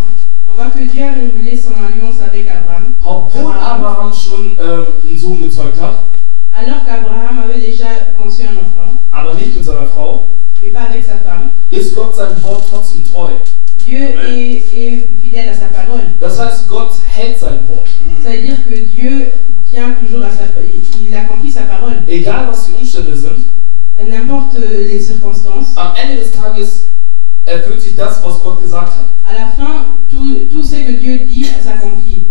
On voit que Dieu a renouvelé son alliance avec Abraham. Obwohl Abraham schon einen Sohn gezeugt hat, Alors qu'Abraham avait déjà conçu un enfant, aber nicht mit seiner Frau, mais pas avec sa femme, ist Gott seinem Wort trotzdem treu. Dieu est fidèle à sa parole. Das heißt, Gott hält sein Wort. Ça veut dire que Dieu tient toujours à sa parole. Il accomplit sa parole. Egal was die Umstände sind, N'importe les circonstances. am Ende des Tages erfüllt sich das, was Gott gesagt hat. À la fin, tout ce que Dieu dit s'accomplit.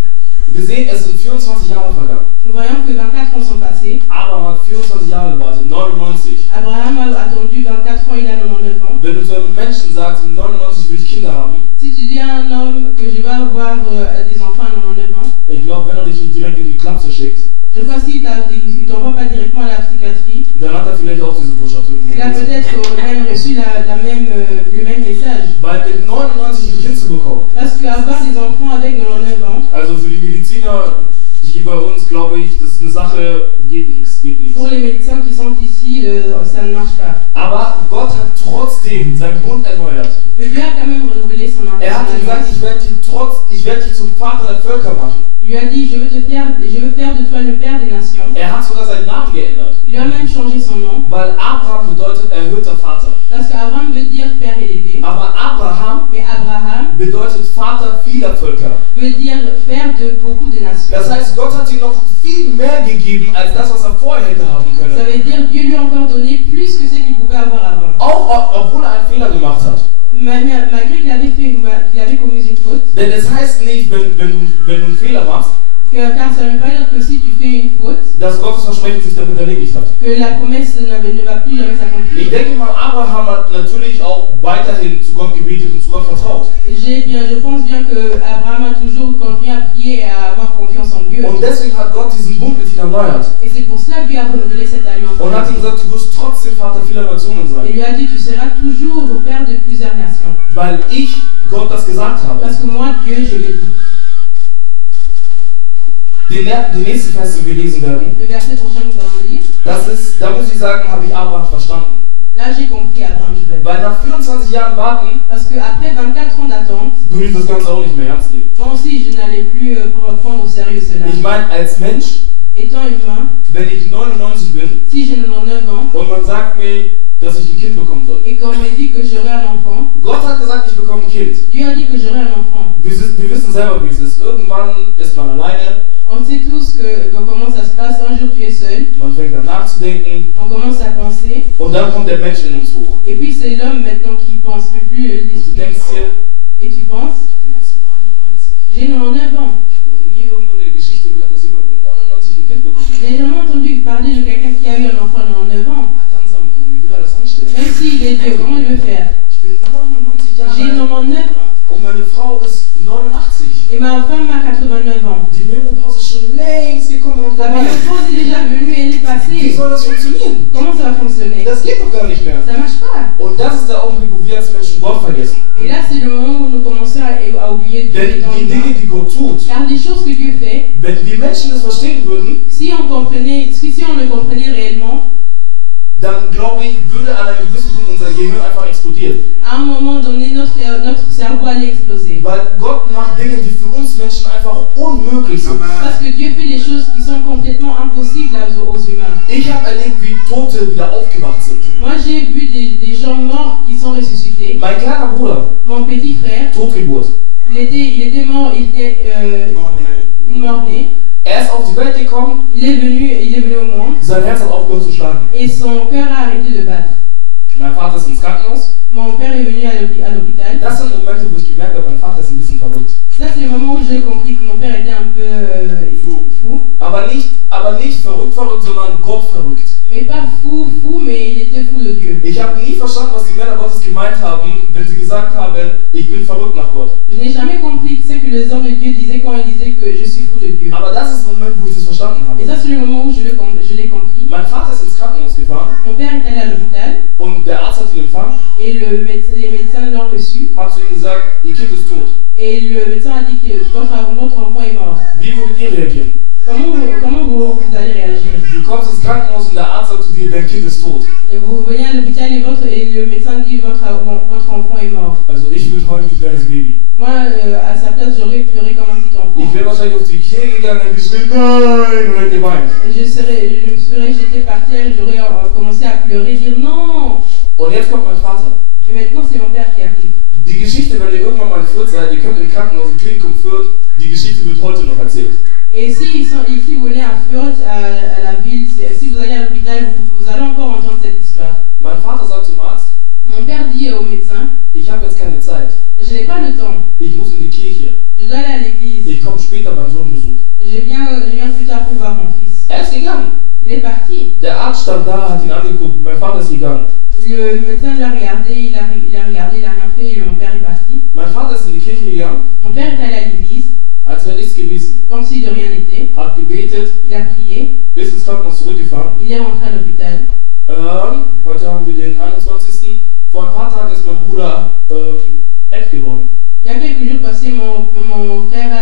Wir sehen, es sind 24 Jahre vergangen. Nous voyons que 24 ans sont passés. Abraham hat 24 Jahre gewartet, 99. Abraham a attendu 24 ans, il a 99 ans. Wenn du zu einem Menschen sagst, mit 99 will ich Kinder haben, Si tu dis à un homme que je vais avoir des enfants à 99 ans, ich glaube, wenn er dich nicht direkt in die Klapse schickt, je crois s'il ne t'envoie pas directement à la psychiatrie, dann hat er vielleicht auch diese Botschaft irgendwie il a gelesen. peut-être même reçu le même message. Weil mit 99 ein Kind zu bekommen, Parce qu'avoir des enfants avec 99 ans, also für die Mediziner, die bei uns, glaube ich, das ist eine Sache, geht nichts, geht nichts. pour les médecins qui sont ici, ça ne marche pas. Aber Gott hat trotzdem seinen Bund erneuert. Mais Dieu a quand même renouvelé son Er hat gesagt, alliance. ich werde dich zum Vater der Völker machen. Il lui a dit, je veux faire de toi le père des nations. Er hat sogar seinen Namen geändert. Il lui a même changé son nom, Weil Abraham bedeutet erhöhter Vater. parce qu'Abraham veut dire père élevé, Aber Abraham mais Abraham bedeutet Vater vieler Völker. veut dire père de beaucoup de nations. Das heißt, Gott hat ihm noch viel mehr gegeben, als das, was er vorher hätte haben Ça können. veut dire Dieu lui a encore donné plus que ce qu'il pouvait avoir avant. Auch obwohl er einen Fehler gemacht hat. Malgré qu'il avait commis une faute, Denn es heißt nicht, wenn du einen Fehler machst, car ça ne veut pas dire que si tu fais une faute, dass Gottes Versprechen sich damit erledigt hat. que la promesse ne va plus jamais Ich s'accomplir. denke mal, Abraham hat natürlich auch weiterhin zu Gott gebetet und zu Gott vertraut. Je pense bien que Abraham a toujours continué à prier et à avoir confiance en Dieu. Und deswegen hat Gott diesen Bund mit ihm erneuert. Et c'est pour cela que Dieu a renouvelé cette alliance. Und hat ihm gesagt, du wirst trotzdem Vater vieler Nationen Il sein. lui a dit, tu seras toujours au père de plusieurs nations. Weil ich Gott das gesagt habe. Parce que moi, Dieu, je l'ai dit. Den nächsten Vers, den wir lesen werden, Le verset prochain que nous allons lire. da muss ich sagen, habe ich Abraham verstanden. Là, j'ai compris Abraham, je dois dire. Weil nach 24 Jahren Warten Parce qu'après 24 ans d'attente, würde ich das Ganze auch nicht mehr ernst nehmen. moi aussi, je n'allais plus prendre au sérieux cela. Ich meine, als Mensch, Étant humain, wenn ich 99 bin si j'ai 99 ans und man sagt mir, dass ich ein Kind bekommen soll. et qu'on me dit que j'aurai un enfant, Gott hat gesagt, ich bekomme ein Kind. Dieu a dit que j'aurai un enfant. Wir wissen selber, wie es ist. Irgendwann ist man alleine, On sait tous comment ça se passe. Un jour, tu es seul, man fängt an nachzudenken on commence à penser, und dann kommt der Mensch in uns hoch. et puis c'est l'homme maintenant qui pense, plus Und du l'esprit. denkst dir, Et tu penses, ich bin jetzt 99. j'ai 99 ans. Ich habe noch nie irgendwo eine Geschichte gehört, dass jemand mit 99 ein Kind bekommen hat. J'ai jamais entendu parler de quelqu'un qui a eu un enfant à 99 ans. Langsam, wie will er das anstellen? Même s'il est Dieu, comment il veut faire? Ich bin 99 Jahre J'ai alt 99 ans. und meine Frau ist 89. Et ma femme a 89 ans. Die Menopause ist schon längst gekommen und La vorbei. ménopause est déjà venue, elle est Wie passée. soll das funktionieren? Comment ça va fonctionner? Das geht doch gar nicht mehr. Ça marche pas. Und das ist der Augenblick, wo wir des choses que Dieu fait, wenn wir Menschen das verstehen würden, si on le comprenait réellement, dann glaube ich, würde an einem gewissen Punkt unser Gehirn einfach explodieren. à un moment donné, notre cerveau allait exploser. Weil Gott macht Dinge, die für uns Menschen einfach unmöglich sind. Parce que Dieu fait des choses qui sont complètement impossibles aux humains. Ich habe erlebt, wie Tote wieder aufgewacht sind. Moi, j'ai vu des gens morts qui sont ressuscités. Mein kleiner Bruder, Mon petit frère, Totgeburt. il était mort, il était mort-né. Er ist auf die Welt gekommen, Il est venu au monde sein Herz hat aufgehört zu schlagen. et son cœur a arrêté de battre. Mein Vater ist ins Krankenhaus. Mon père est venu à l'hôpital. Das sind Momente, wo ich gemerkt habe, mein Vater ist ein bisschen verrückt. Ça, c'est le moment où j'ai compris que mon père était un peu fou. Aber nicht verrückt, sondern Gott verrückt. Mais pas fou, mais il était fou de Dieu. Ich habe nie verstanden, was die Männer Gottes gemeint haben, wenn sie gesagt haben, ich bin verrückt nach Gott. Je n'ai jamais compris ce que les hommes de Dieu disaient quand ils disaient que je suis fou de Dieu. Aber das ist der Moment, wo ich das verstanden Et ça, habe. c'est le moment où je l'ai compris. Mein Vater ist ins Krankenhaus gefahren Mon père est allé à l'hôpital und der Arzt hat ihn empfangen, et les médecins l'ont reçu. hat zu ihm gesagt, ihr Kind ist tot. Et le médecin a dit que votre enfant est mort. Wie würdet ihr reagieren? Comment vous allez réagir? Du kommst ins Krankenhaus und der Arzt sagt zu dir, dein Kind ist tot. Et vous venez à l'hôpital et le médecin dit votre enfant est mort. Also ich würde heulen wie ein kleines Baby. Moi, à sa place, j'aurais pleuré comme un petit enfant. Ich wäre wahrscheinlich auf die Knie gegangen und geschrien, nein, und hätte geweint. Je me serais jeté par terre et j'aurais commencé à pleurer, dire non. Und jetzt kommt mein Vater. Et maintenant, c'est mon père qui arrive. Die Geschichte, wenn ihr irgendwann mal in Fürth seid, ihr könnt im Krankenhaus, im Klinikum Fürth, die Geschichte wird heute noch erzählt. Et si vous venez à Fürth, à la ville, si vous allez à l'hôpital, vous allez encore entendre cette histoire. Mein Vater sagt zum Arzt, Mon père dit au médecin, ich habe jetzt keine Zeit. je n'ai pas le temps, Ich muss in die Kirche. je dois aller à l'église. Ich komme später beim Sohn besuchen. Je viens plus tard pour voir mon fils. Er ist gegangen. Il est parti. Der Arzt stand da, hat ihn angeguckt. Mein Vater ist gegangen. Le médecin l'a regardé, il a regardé, il n'a rien fait et mon père est parti. Mein Vater ist in die Kirche gegangen, Mon père est allé à l'église, als wäre nichts gewesen. comme si de rien n'était. Hat gebetet, Il a prié, ist ins Krankenhaus zurückgefahren. il est rentré à l'hôpital. Heute haben wir den 21. Vor ein paar Tagen ist mein Bruder 11 geworden. Il y a quelques jours passés, mon frère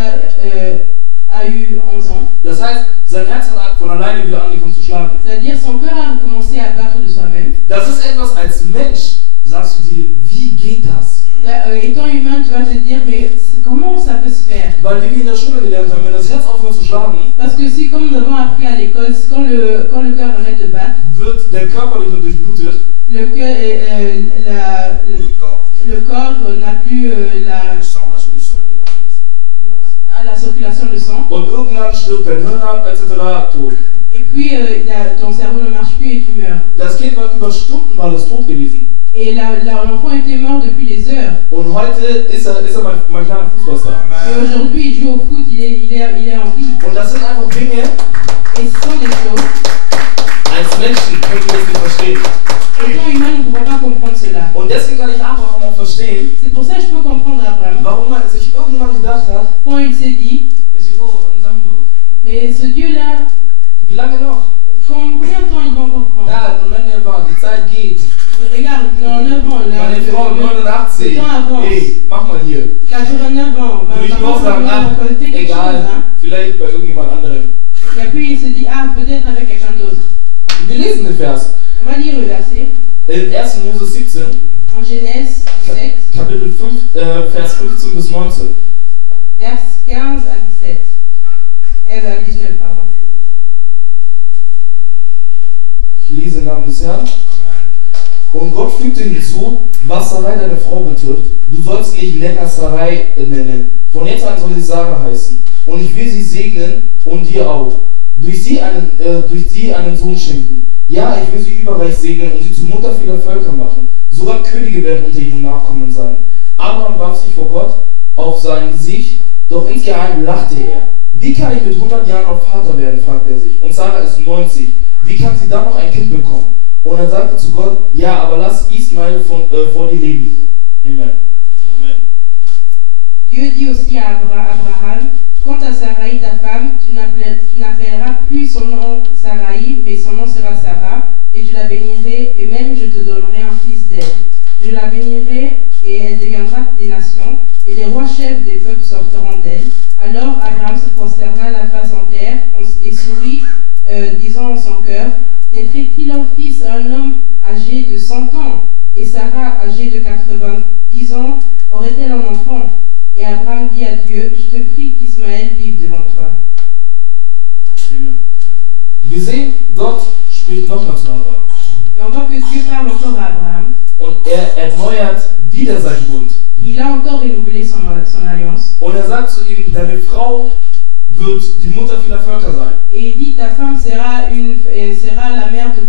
a eu 11 ans. Das heißt, sein Herz hat von alleine wieder angefangen zu schlagen. C'est-à-dire son cœur a commencé à battre de soi-même. Das ist etwas, als Mensch sagst du dir, wie geht das? Étant humain, tu vas te dire, mais comment ça peut se faire? Weil wie wir in der Schule gelernt haben, wenn das Herz aufhört zu schlagen, Parce que si, comme nous avons appris à l'école, quand le cœur arrête de battre, wird der Körper nicht mehr durchblutet. le corps n'a plus la circulation de sang. Und irgendwann stirbt dein Hirn ab, etc. tot. Et puis ton cerveau ne marche plus et tu meurs. Das Kind war über Stunden war das tot gewesen. Et l'enfant était mort depuis des heures. Und heute ist er mein kleiner Fußballstar. Et aujourd'hui, il joue au foot, il est en vie. Und das sind einfach Dinge, Et ce sont des choses. als Menschen können wir das nicht verstehen. Étant humain, nous ne pouvons pas comprendre cela. Und deswegen kann ich Abraham auch verstehen, C'est pour ça que je peux comprendre Abraham. warum er sich irgendwann gedacht hat, Quand il s'est dit, mais ce Dieu-là, wie lange noch? combien de temps il va encore prendre? Ja, nun nennen wir die Zeit geht. Regarde, dans 9 ans, là, Meine Frau le 89. temps avance. Hey, mach mal hier. 89 ans, Und ich nur sagen, on peut faire quelque chose. egal, Hein? vielleicht bei irgendjemand anderem. Et puis il se dit, ah, peut-être avec quelqu'un d'autre. Wir lesen den Vers. On va lire le verset. In 1. Mose 17, En Genèse 7, Kapitel 5, Vers 15 bis 19. vers 15 à 17. À 19, pardon. Ich lese im Namen des Herrn. Und Gott fügte hinzu, was Sarai deine Frau betrifft, du sollst nicht länger Sarai nennen. Von jetzt an soll sie Sarah heißen. Und ich will sie segnen und dir auch. Durch sie einen Sohn schenken. Ja, ich will sie überreich segnen und sie zur Mutter vieler Völker machen. Sogar Könige werden unter ihren Nachkommen sein. Abraham warf sich vor Gott auf sein Gesicht, doch insgeheim lachte er. Wie kann ich mit 100 Jahren noch Vater werden, fragte er sich. Und Sarah ist 90. Wie kann sie dann noch ein Kind bekommen? Und er sagte zu Gott, ja, aber lass Ismaël vor dir leben. Amen. Dieu dit aussi à Abraham, quant à Sarai, ta femme, tu n'appelleras plus son nom Sarai, mais son nom sera Sarah, et je la bénirai, et même je te donnerai un fils d'elle. Je la bénirai, et elle deviendra des nations, et les rois chefs des peuples sortiront d'elle. Alors Abraham disant en son cœur, naîtrait-il un fils à un homme âgé de 100 ans? Et Sarah, âgée de 90 ans, aurait-elle un enfant? Et Abraham dit à Dieu, je te prie qu'Ismaël vive devant toi. Amen. Wir sehen, Gott spricht nochmal zu Abraham. Et on voit que Dieu parle encore à Abraham. Und erneuert wieder seinen Bund. Il a encore renouvelé son alliance. Und sagt zu ihm, deine Frau wird die Mutter vieler Völker sein. Et il dit, ta femme sera la mère de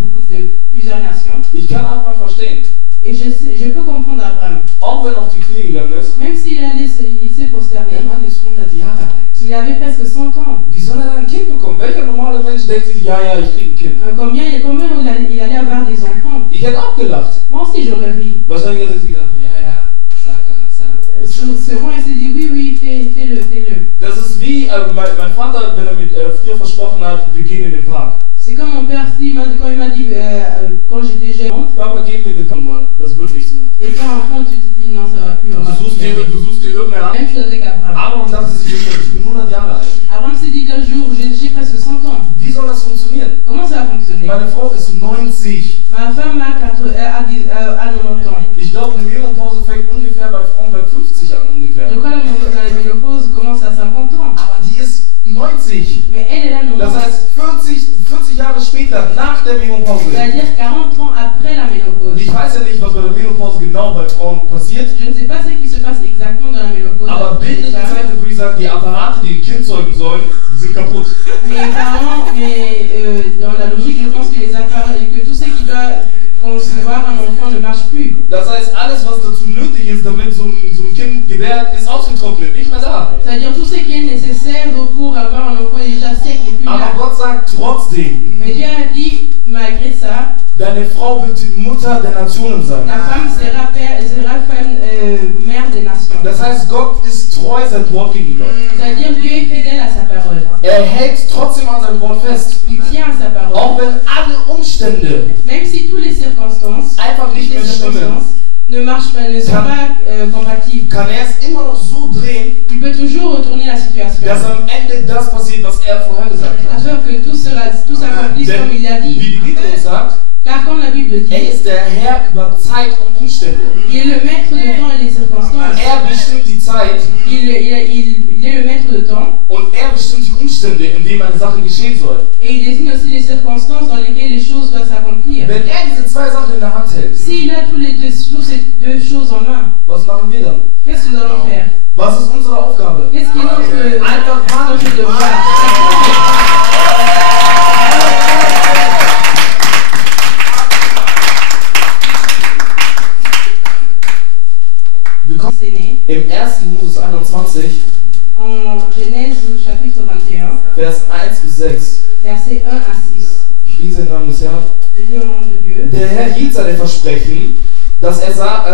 plusieurs nations. Ich kann Abraham verstehen. Et je peux comprendre Abraham. Auch wenn er auf die Knie gegangen ist. Même s'il s'est prosterné. Der Mann ist 100 Jahre alt. Il avait presque 100 ans. Wie soll er dann ein Kind bekommen? Welcher normale Mensch denkt sich, ja, ich kriege ein Kind? Combien il allait avoir des enfants? Ich hätte auch gelacht. Moi aussi j'aurais ri. Wahrscheinlich hätte sie gesagt, ja, sag. Souvent il s'est dit, oui, fais-le. Das ist wie mein Vater, wenn er mir früher versprochen hat, wir gehen in den Park. C'est comme mon père, quand il m'a dit, quand j'étais jeune, Papa, gehen wir in den Park, das wird nichts mehr. et quand enfant tu te dis, non, ça va plus, on va plus. Du suchst dir irgendeinen. Même chose avec Abraham. Abraham dachte sich, ich bin 100 Jahre alt. Abraham s'est dit un jour, j'ai presque 100 ans. Wie soll das funktionieren? Comment ça va fonctionner? Meine Frau ist 90. Ma femme a 90 ans. Ich glaube, eine Menopause fängt ungefähr bei Frauen bei 50 an ungefähr. Je crois que la ménopause commence à 50 ans. Aber die ist 90. Mais elle est là, non. Das heißt, 40 Jahre später, nach der Menopause. C'est-à-dire 40 ans après la ménopause. Ich weiß ja nicht, was bei der Menopause genau bei Frauen passiert. Je ne sais pas ce qui se passe exactement dans la ménopause. Aber bildlich gezeichnet würde ich sagen, die Apparate, die ein Kind zeugen sollen, sind kaputt. Mais dans la logique, je pense que les appareils, que tout ce qui doit concevoir un enfant ne marche plus. Das heißt, alles, was dazu nötig ist, damit so ein Kind gebärt, ist ausgetrocknet, nicht mehr da. C'est-à-dire tout ce qui est nécessaire pour avoir un enfant déjà sec n'est plus là. Aber Gott sagt trotzdem, Mais Dieu a dit, malgré ça, deine Frau wird die Mutter der Nationen sein. la femme sera mère des nations. Das heißt, Gott ist treu sein Wort gegenüber. C'est-à-dire Dieu est fidèle à sa parole. Er hält trotzdem an seinem Wort fest. Il tient à sa parole. Auch wenn alle Umstände Même si toutes les circonstances, einfach nicht mehr stimmen, ne marchent pas, ne sont pas compatibles. kann er es immer noch so drehen, Il peut toujours retourner la situation. dass am Ende das passiert, was er vorhergesagt hat. Afin que tout s'accomplisse comme il l'a dit. Wie die Bibel uns sagt, Car comme la Bible dit, er ist der Herr über Zeit und Umstände. il est le maître de temps et des circonstances. Er bestimmt die Zeit Il est le maître de temps. und er bestimmt die Umstände, in denen eine Sache geschehen soll. Et il désigne aussi les circonstances dans lesquelles les choses doivent s'accomplir. Wenn er diese zwei Sachen in der Hand hält, S'il a toutes ces deux choses en main, was machen wir dann? qu'est-ce que nous allons faire? Was ist unsere Aufgabe? Qu'est-ce qui est notre devoir? Wir kommen im 1. Mose 21, En Genèse chapitre 21, Vers 1 bis 6. versets 1 à 6. Ich lese im Namen des Herrn. Je lis au nom de Dieu. Der Herr hielt seine Versprechen, das er Sarah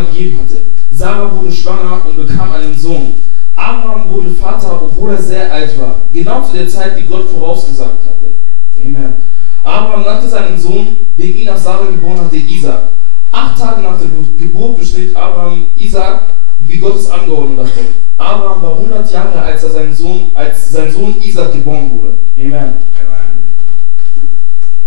gegeben hatte. Sarah wurde schwanger und bekam einen Sohn. Abraham wurde Vater, obwohl er sehr alt war, genau zu der Zeit, die Gott vorausgesagt hatte. Amen. Abraham nannte seinen Sohn, den ihn nach Sarah geboren hatte, Isaac. 8 Tage nach der Geburt beschnitt Abraham Isaac, wie Gott es angeordnet hatte. Abraham war 100 Jahre, als sein Sohn Isaac geboren wurde. Amen.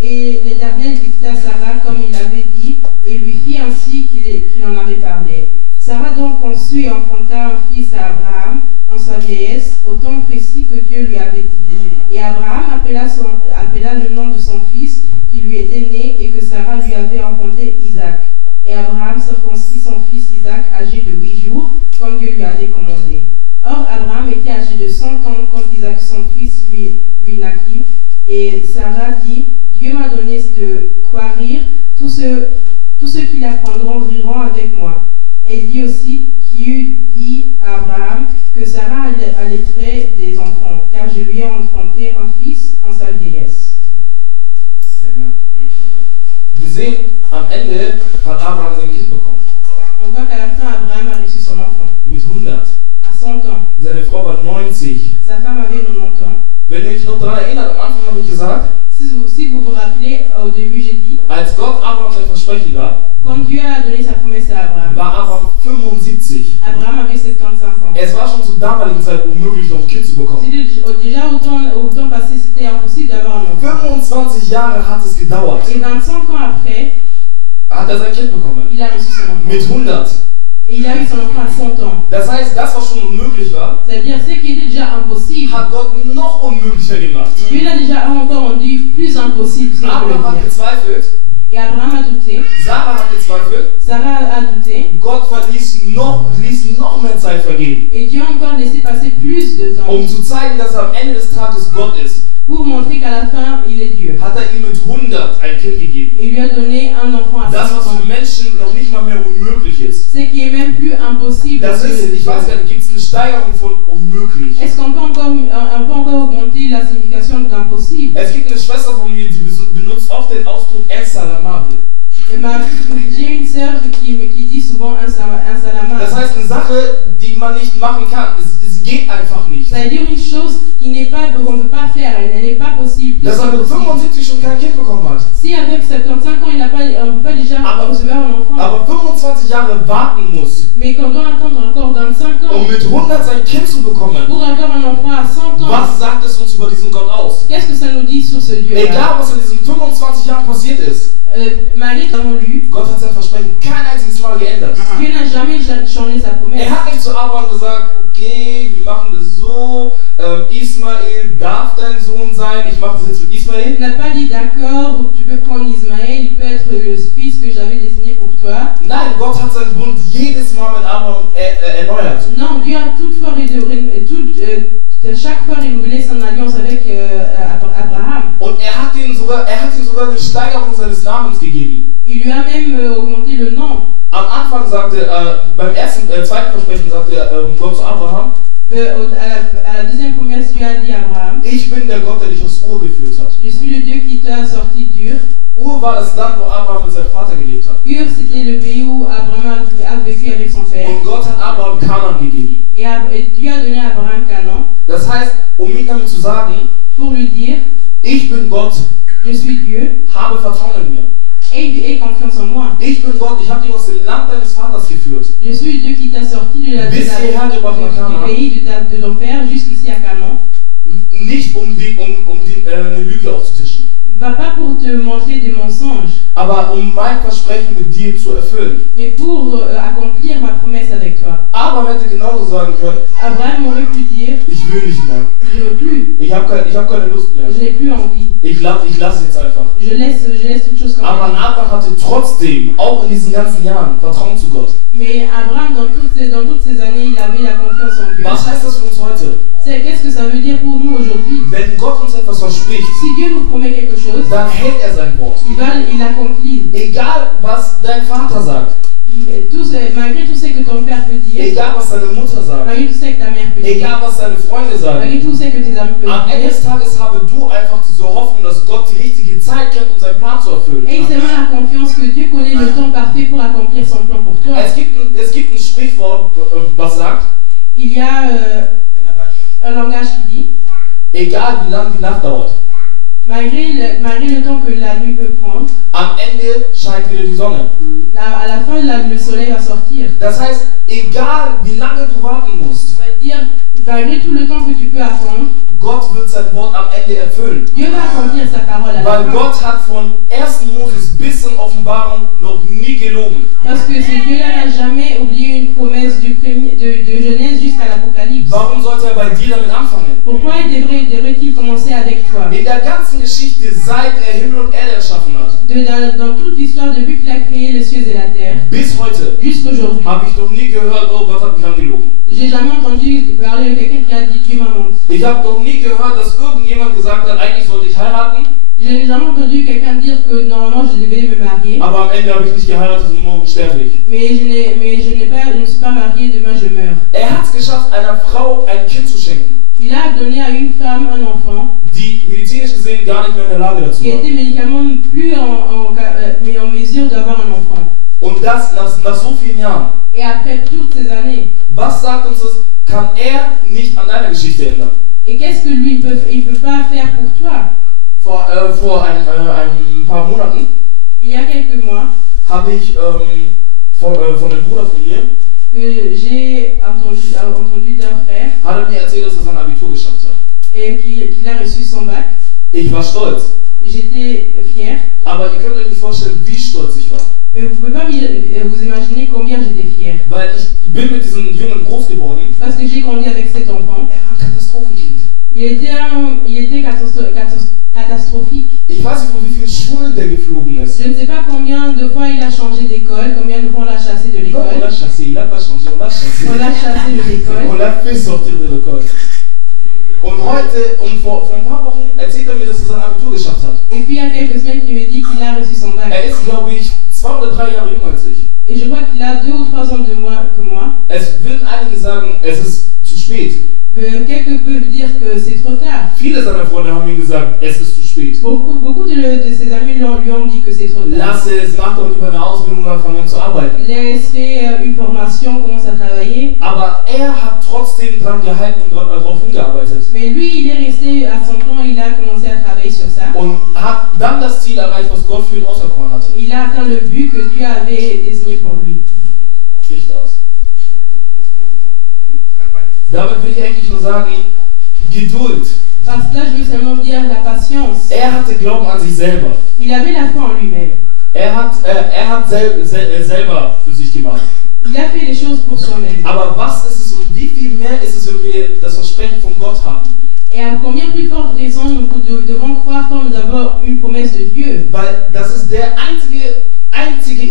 Et l'Éternel visita Sarah comme il l'avait dit, et lui fit ainsi qu'il en avait parlé. Sarah donc conçut et enfanta un fils à Abraham en sa vieillesse, au temps précis que Dieu lui avait dit. Et Abraham appela le nom de son fils qui lui était né et que Sarah lui avait enfanté Isaac. Et Abraham circoncit son fils Isaac, âgé de 8 jours, comme Dieu lui avait commandé. Or, Abraham était âgé de 100 ans quand Isaac, son fils, lui naquit. Et Sarah dit, Dieu m'a donné de quoi rire, tous ceux qui l'apprendront riront avec moi. Elle dit aussi qu'il eut dit à Abraham que Sarah allaiterait des enfants, car je lui ai enfanté un fils en sa vieillesse. Amen. Wir sehen, am Ende hat Abraham sein Kind bekommen. On voit qu'à la fin, Abraham a reçu son enfant. Mit 100. À 100 ans. Seine Frau war 90. Sa femme avait 90 ans. Wenn ihr euch noch daran erinnert, am Anfang habe ich gesagt, Si vous vous rappelez, au début j'ai dit, als Gott Abraham sein Versprechen gab, quand Dieu a donné sa promesse à Abraham, war Abraham 75. Abraham avait 75 ans. Es war schon zur damaligen Zeit unmöglich unmöglich, noch ein Kind zu bekommen. Déjà au temps passé, c'était impossible d'avoir un enfant. 25 Jahre hat es gedauert. Et 25 ans après, Hat er sein Kind bekommen. il a reçu son enfant. Mit 100. Et il a eu son enfant à 100 ans. Das heißt, das, was schon unmöglich war, C'est-à-dire, ce qui était déjà impossible, hat Gott noch unmöglicher gemacht. Dieu l'a déjà encore rendu plus impossible, si on peut Abraham hat le dire. gezweifelt, Et Abraham a douté, Sarah hat gezweifelt, Sarah a douté, Gott ließ noch mehr Zeit vergehen, et Dieu a encore laissé passer plus de temps zu zeigen, dass er am Ende des Tages Gott ist. pour montrer qu'à la fin, il est Dieu. Hat er ihm mit 100 ein Kind gegeben. Et il lui a donné un enfant à Das, 100 was ans. für Menschen noch nicht mal mehr unmöglich ist. Ce qui est même plus impossible. Das ist, ich weiß gar nicht, gibt es eine Steigerung von unmöglich. Est-ce qu'on peut encore augmenter la signification d'impossible? Es gibt eine Schwester von mir, die benutzt oft den Ausdruck insalamable. J'ai une sœur qui dit souvent un Das salamage. heißt, eine Sache, die man nicht machen kann. Es geht einfach nicht. Ça veut dire une chose qu'on ne peut pas faire, elle n'est pas possible. Dass er mit 75 schon kein Kind bekommen hat. Si avec 75 ans, on ne peut pas déjà recevoir un enfant. Aber 25 Jahre warten muss, Mais qu'on doit attendre encore 25 ans mit 100 sein Kind zu bekommen. pour avoir un enfant à 100 ans. Was sagt es uns über diesen Gott aus? Qu'est-ce que ça nous dit sur ce Dieu-là? Egal, was in diesen 25 Jahren passiert ist, Malgré que nous avons lu, Gott hat sein Versprechen kein einziges Mal geändert. Dieu n'a jamais changé sa promesse. Er hat nicht zu Abraham gesagt, okay, wir machen das so, Ismael darf dein Sohn sein, ich mache das jetzt mit Ismael. Il n'a pas dit d'accord, tu peux prendre Ismaël, il peut être le fils que j'avais désigné pour toi. Nein, Gott hat seinen Bund jedes Mal mit Abraham erneuert. Non, Dieu a chaque fois renouvelé son alliance avec Abraham. Und er hat ihm sogar eine Steigerung seines Namens gegeben. Il lui a même augmenté le nom. Am Anfang sagte beim zweiten Versprechen sagte Gott zu Abraham, À la deuxième promesse, Dieu a dit à Abraham, ich bin der Gott, der dich aus Ur geführt hat. je suis le Dieu qui t'a sorti d'Ur. Ur war das Land, wo Abraham mit seinem Vater gelebt hat. Ur, c'était le pays où Abraham a vécu avec son père. Und Gott hat Abraham Kanaan gegeben. Et Dieu a donné à Abraham Canaan Das heißt, ihm damit zu sagen, pour lui dire, ich bin Gott, je suis Dieu, habe Vertrauen in mir. aie confiance en moi. Ich bin Gott, ich habe dich aus dem Land deines Vaters geführt. Je suis le Dieu qui t'a sorti du pays de ton père jusqu'ici à Canaan. Nicht eine Lüge aufzutischen, Va pas pour te montrer des mensonges, aber mein Versprechen mit dir zu erfüllen. mais pour accomplir ma promesse avec toi. Abraham hätte genauso sagen können, Abraham aurait pu dire, ich will nicht mehr. je veux plus, Ich hab keine Lust mehr. je n'ai plus envie, Ich lasse jetzt einfach. je laisse toute chose comme Aber elle est. Abraham hatte trotzdem, auch in diesen ganzen Jahren, Vertrauen zu Gott. Mais Abraham, dans toutes ces années, il avait la confiance en Dieu. Was heißt das für uns heute? Qu'est-ce que ça veut dire pour nous aujourd'hui? Wenn Gott uns etwas verspricht, Si Dieu nous promet quelque chose, dann hält er sein Wort. il accomplit. Egal, was dein Vater sagt, Malgré tout ce que ton père peut dire, egal, was deine Mutter sagt, malgré tout ce que ta mère peut dire, egal, was deine Freunde sagen, malgré tout ce que tes amis peuvent am Ende dire, des Tages habe du einfach diese Hoffnung, dass Gott die richtige Zeit kennt, um seinen Plan zu erfüllen. aie seulement la confiance que Dieu connaît le temps parfait pour accomplir son plan pour toi. Es gibt ein Sprichwort, was sagt, Il y a un langage qui dit, egal wie lange die Nacht dauert, malgré le temps que la nuit peut prendre, am Ende scheint wieder die Sonne. à la fin, le soleil va sortir. Das heißt, egal wie lange du warten musst, Ça veut dire, malgré tout le temps que tu peux attendre, Gott wird sein Wort am Ende erfüllen. Dieu va accomplir sa parole à la Weil fin. Gott hat von 1. Moses bis in Offenbarung noch nie gelogen. Parce que ce Dieu-là n'a jamais oublié une promesse de Genèse jusqu'à l'Apocalypse. Warum sollte er bei dir damit anfangen? Pourquoi devrait-il commencer avec toi? In der ganzen Geschichte, seit er Himmel und Erde erschaffen hat, Dans toute l'histoire, depuis qu'il a créé les cieux et la terre, bis heute, jusqu'aujourd'hui, habe ich noch nie gehört, oh Gott hat mich angelogen. j'ai jamais entendu parler de quelqu'un qui a dit Dieu m'a menti. Ich habe noch nie gehört, dass irgendjemand gesagt hat, eigentlich sollte ich heiraten, Je n'ai jamais entendu quelqu'un dire que normalement je devais me marier, aber am Ende habe ich nicht geheiratet und morgen sterbe ich. mais je ne suis pas mariée, demain je meurs. Er hat es geschafft, einer Frau ein Kind zu schenken, Il a donné à une femme un enfant die medizinisch gesehen gar nicht mehr in der Lage dazu qui war. était médicalement plus en mesure d'avoir un enfant. Und das nach so vielen Jahren. Et après toutes ces années, Was sagt uns das? Kann er nicht an deiner Geschichte ändern? et qu'est-ce que lui il peut pas faire pour toi? Vor ein paar Monaten Il y a quelques mois habe ich von dem Bruder von mir que j'ai entendu d'un frère, hat er mir erzählt, dass er sein Abitur geschafft hat. et qu'il a reçu son bac. Ich war stolz. J'étais fière. Aber ihr könnt euch nicht vorstellen, wie stolz ich war. Mais vous pouvez pas vous imaginer combien j'étais fière. Weil ich bin mit diesem Jungen groß geworden. Parce que j'ai grandi avec cet enfant. Er war ein Katastrophenkind. Il était catastrophique. Ich weiß nicht, von wie vielen Schulen der geflogen ist. Je ne sais pas combien de fois il a changé d'école, combien de fois on l'a chassé de Non, on l'école. l'a chassé, il a pas changé, on l'a chassé. On l'a chassé de l'école. On l'a fait sortir de l'école. Und heute, vor ein paar Wochen, erzählt er mir, dass er sein Abitur geschafft hat. Et puis il y a quelques semaines, il me dit qu'il a reçu son bac. Er ist, glaube ich, 2 oder 3 Jahre jünger als ich. Et je vois qu'il a 2 ou 3 ans de moins que moi. Es würden einige sagen, es ist zu spät. Quelques peuvent dire que c'est trop tard. Viele seiner Freunde haben ihm gesagt, es ist zu spät. Beaucoup de ses amis lui ont dit que c'est trop tard. Lass es, mach doch lieber eine Ausbildung und fang an zu arbeiten. Laisse faire une formation, commence à travailler. Aber er hat trotzdem dran gehalten und darauf hingearbeitet. Mais lui, il est resté à son temps, il a commencé à travailler sur ça. Und hat dann das Ziel erreicht, was Gott für ihn auserkoren hatte. Il a atteint le but que Dieu avait désigné pour lui. Licht aus. Damit will ich eigentlich nur sagen, Geduld. Parce que là, je veux seulement dire la patience. Er hatte Glauben an sich selber. Il avait la foi en lui-même. Er hat selber für sich gemacht. Il a fait les choses pour soi-même. Aber was ist es und wie viel mehr ist es, wenn wir das Versprechen von Gott haben? Et à combien plus forte raison nous devons croire quand nous avons une promesse de Dieu? Weil das ist der einzige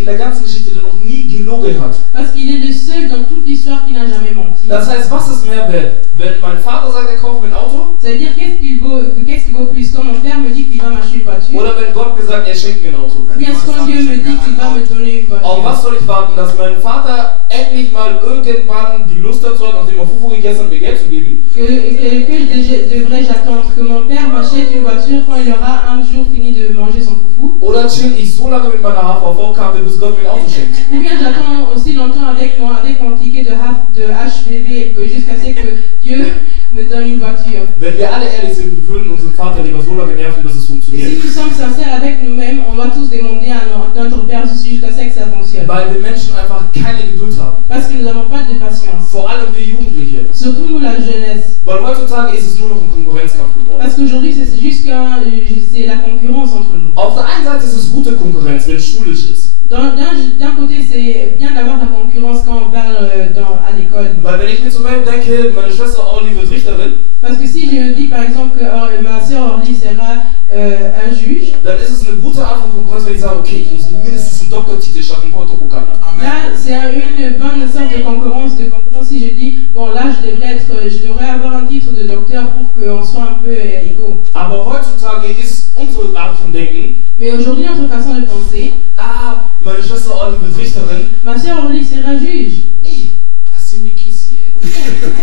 in der ganzen Geschichte, der noch nie gelogen hat. Parce qu'il est le seul dans toute l'histoire qui n'a jamais menti. Das heißt, was ist mehr wert? Wenn mein Vater sagt, er kauft mir ein Auto? Ça veut dire qu'est-ce qui vaut plus? Quand mon père me dit qu'il va m'acheter une voiture, Oder wenn Gott gesagt, er schenkt mir ein Auto? ou bien quand Dieu me dit qu'il va me donner une Auf voiture. was soll ich warten? Dass mein Vater endlich mal irgendwann die Lust dazu hat, nachdem er Fufu gegessen hat, mir Geld zu geben? Devrais-je attendre que mon père m'achète une voiture quand il aura un jour fini de manger son foufou? Oder chill ich so lange mit meiner HVV-Karte, bis Gott mir ein Auto schenkt? Ou bien j'attends aussi longtemps avec mon ticket de HVV jusqu'à ce que Dieu me donne une voiture. Wenn wir alle ehrlich sind, wir würden unseren Vater lieber so lange nerven, bis es Et si funktioniert. nous sommes sincères avec nous-mêmes, on va tous demander à notre Père jusqu'à ce que ça fonctionne. Weil wir Menschen einfach keine Geduld haben. Parce que nous n'avons pas de patience. Vor allem wir Jugendliche. Surtout nous, la jeunesse. Weil heutzutage ist es nur noch ein Konkurrenzkampf geworden. Parce qu'aujourd'hui, c'est juste c'est la concurrence entre nous. Auf der einen Seite ist es gute Konkurrenz, wenn es schulisch ist. D'un côté, c'est bien d'avoir la concurrence quand on parle à l'école. Weil wenn ich mir zum Beispiel denke, meine Schwester Orly wird Richterin, Parce que si je dis par exemple que ma sœur Orly sera un juge, dann ist es eine gute Art von Konkurrenz, wenn ich sage, okay, ich muss mindestens einen Doktortitel schaffen, Porto-Kokana. là c'est une bonne sorte de concurrence si je dis, bon là je devrais avoir un titre de docteur pour qu'on soit un peu égaux. Aber heutzutage ist unsere Art von Denken, Mais aujourd'hui, notre façon de penser, meine Schwester Orly wird Richterin. ma sœur Orly sera juge. Ey, hast du mir Kissi, Elle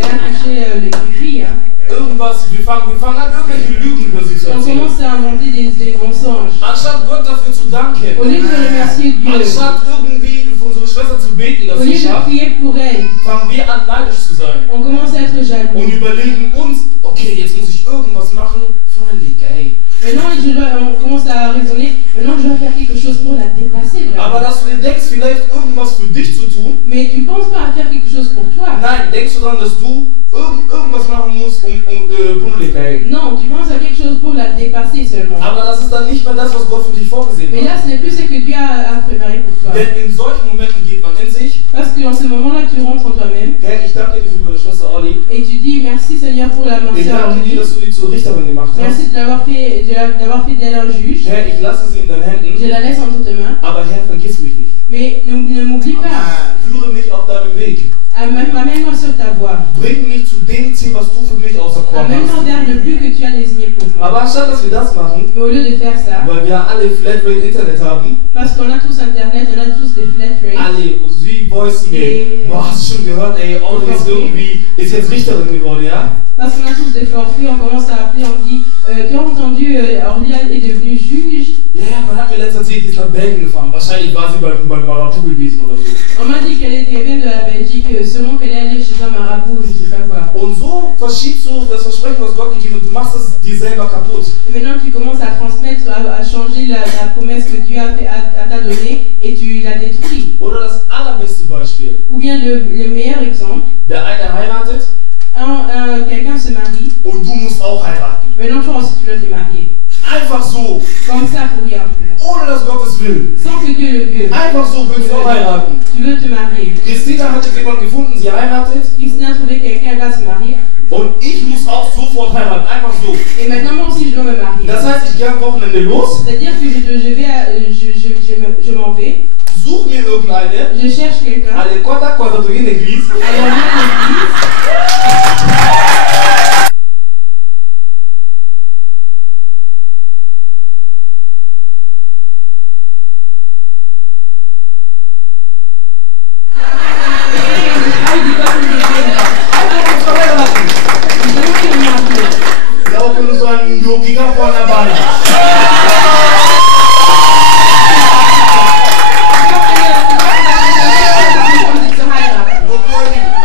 a touché les gris, hein. Irgendwas, wir fangen an, irgendwelche Lügen über sie zu On erzählen. commence à inventer des mensonges. Anstatt Gott dafür zu danken, Au lieu de remercier Dieu, anstatt irgendwie für unsere Schwester zu beten, dass au lieu sie de schafft, prier pour elle, fangen wir an, neidisch zu sein. on commence à être Und jaloux. überlegen uns, okay, jetzt muss ich irgendwas machen für ein Lied, ey. Maintenant, on commence à raisonner, maintenant je dois faire quelque chose pour la dépasser. Aber Vraiment. dass du dir denkst, vielleicht irgendwas für dich zu tun, Mais tu ne penses pas à faire quelque chose pour toi. nein, denkst du daran, dass du irgendwas machen musst, ey. Non, tu penses à quelque chose pour la dépasser seulement. Aber das ist dann nicht mehr das, was Gott für dich vorgesehen Mais hat. là, ce n'est plus ce que Dieu a préparé pour toi. Denn in solchen Momenten geht man in sich, Parce que dans ce moment-là, tu rentres en toi-même Herr, ich danke dir für meine Schwester Orly. et tu dis merci Seigneur pour la Ich sœur danke dir, Orly. dass du die zur Richterin gemacht hast. Merci d'avoir fait d'elle un juge. Herr, ich lasse sie in deinen Händen, Je la laisse entre tes mains. aber Herr, vergiss mich nicht. Mais ne m'oublie pas. Führe mich auf deinem Weg. Amène-moi sur ta voie. Bring mich zu dem Ziel, was du für mich auserkoren Amène-moi hast. vers le but que tu as désigné pour moi. Aber anstatt, dass wir das machen, Mais au lieu de faire ça, weil wir alle Flatrate Internet haben, parce qu'on a tous Internet, on a tous des flat rates. alle, wie Voice Mail, boah, hast du schon gehört, ey, Orly ist jetzt Richterin geworden, ja? Parce qu'on a tous des forfaits, on commence à appeler, on dit tu as entendu, Orly est devenue juge. Ja, man hat mir letztens erzählt, die ist nach Belgien gefahren. Wahrscheinlich war sie beim Marabout gewesen oder so. On m'a dit qu'elle vient de la Belgique, sûrement qu'elle est allée chez un marabout, je ne sais pas quoi. Und so verschiebst du das Versprechen, was Gott gegeben hat, du machst es dir selber kaputt. Et maintenant tu commences à transmettre, à changer la promesse que Dieu t'a donnée et tu la détruis. Oder das allerbeste Beispiel. Ou bien le meilleur exemple, Der eine heiratet, und du musst auch heiraten. Maintenant toi aussi tu dois te marier. Einfach so, Comme ça pour rien. ohne dass Gott es will. Sans que Dieu le veut. Einfach so willst du auch heiraten. Tu veux te marier. Christina hat jetzt jemanden gefunden, sie heiratet. Christina a trouvé quelqu'un, elle va se marier. Und ich muss auch sofort heiraten, einfach so. Et maintenant moi aussi je dois me marier. Das heißt, ich gehe am Wochenende los, C'est-à-dire que je m'en vais. suche mir irgendeine. Je cherche quelqu'un. Allez, quoi tu viens d'église. Elle vient à l'église. Ja, auch wenn du so einen Yogiker vor der Bahn hast.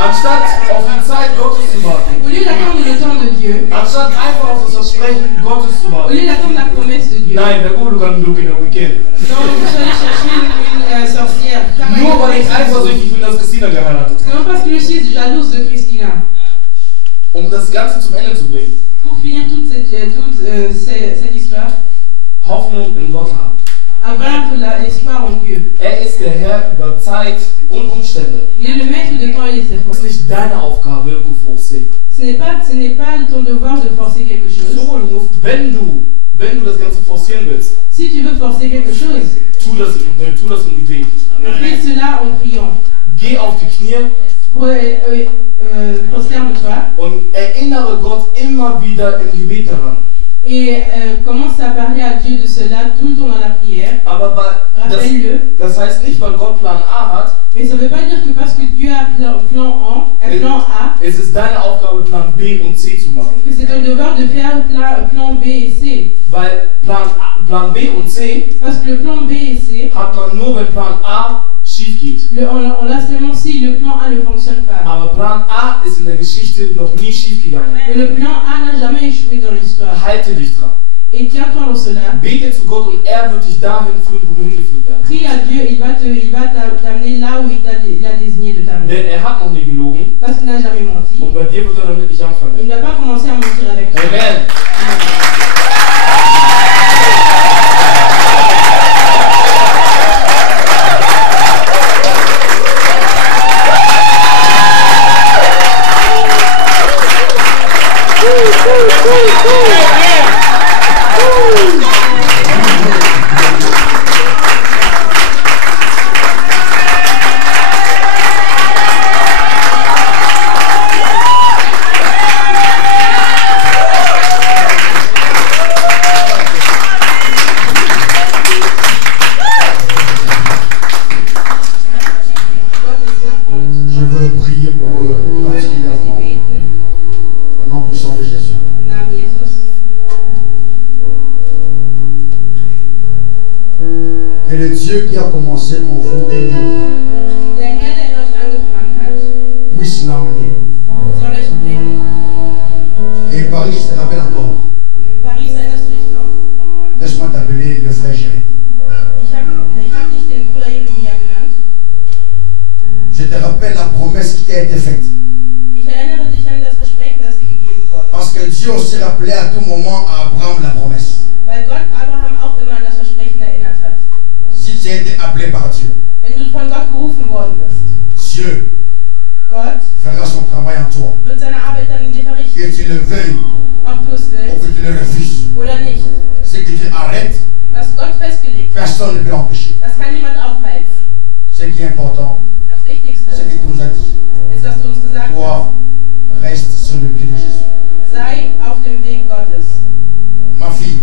Anstatt auf die Zeit Gottes zu warten, Au lieu d'attendre le temps de Dieu, anstatt einfach auf das Versprechen Gottes zu au warten. lieu d'attendre la promesse de Dieu, Nein, der Gute kann Glück in der Weekend. non, vous allez chercher une sorcière. Nur weil ich eifersüchtig bin, dass Christina geheiratet hat. Non parce que je suis jalouse de Christina. Um das Ganze zum Ende zu bringen, Pour finir toute cette histoire, Hoffnung in Gott haben. avoir l'espoir en Dieu. Er ist der Herr über Zeit und Umstände. Il est le maître de temps et des Das circonstances. ist nicht deine Aufgabe, irgendwo forcer. Ce n'est pas ton devoir de forcer quelque chose. So, wenn du das Ganze forcieren willst, Si tu veux forcer quelque chose, tu das im Gebet. fais cela en priant. Geh auf die Knie Prosterne-toi und erinnere Gott immer wieder im Gebet daran. et commence à parler à Dieu de cela tout le temps dans la prière. Aber Rappelle-le. das heißt nicht, weil Gott Plan A hat, Mais ça ne veut pas dire que parce que Dieu a un plan A, es ist deine Aufgabe, Plan B und C zu machen. que c'est ton devoir de faire plan B et C. Weil Plan B und C Parce que le plan B et C, hat man nur, wenn Plan A schief geht. on l'a seulement si le plan A ne fonctionne pas. Aber Plan A ist in der Geschichte noch nie schief gegangen. Mais le plan A n'a jamais échoué dans l'histoire. Halte dich dran. Et tiens-toi dans cela. Bete zu Gott und er wird dich dahin führen, wo du hingeführt werden. Prie à Dieu, il va t'amener là où il a désigné de t'amener. Denn er hat noch nie gelogen Parce qu'il n'a jamais menti. und bei dir wird er damit nicht Il anfangen. ne va pas commencer à mentir avec toi. Amen. Je veux prier pour eux particulièrement. Au nom puissant de Jésus. Naam Jezus. Que le Dieu qui a commencé en vous une œuvre Der Herr, der in euch angefangen hat, puisse l'emmener. soll euch bringen. Et Paris, je te rappelle encore. Paris, erinnerst du dich noch? Laisse-moi t'appeler le frère Jérémie. Ich hab dich den Bruder Jeremia genannt. Je te rappelle la promesse qui t'a été faite. Ich erinnere dich an das Versprechen, das dir gegeben wurde. Parce que Dieu aussi rappelait à tout moment à Abraham la promesse. Weil Gott Abraham auch immer an das Versprechen erinnert hat. Si tu as été appelé par Dieu, Wenn du von Gott gerufen worden bist, Dieu Gott fera son travail en toi. wird seine Arbeit dann in dir verrichten. Que tu le veuilles Ob du es ou willst que tu le refuses. oder nicht. Ce que Dieu arrête, Was Gott festgelegt hat, personne ne peut l'empêcher. das kann niemand aufhalten. Ce qui est important, Das Wichtigste c'est ce qu'il nous a dit. ist, was du uns gesagt hast. Toi, reste sur le pied de Jésus. Sei auf dem Weg Gottes. Ma fille,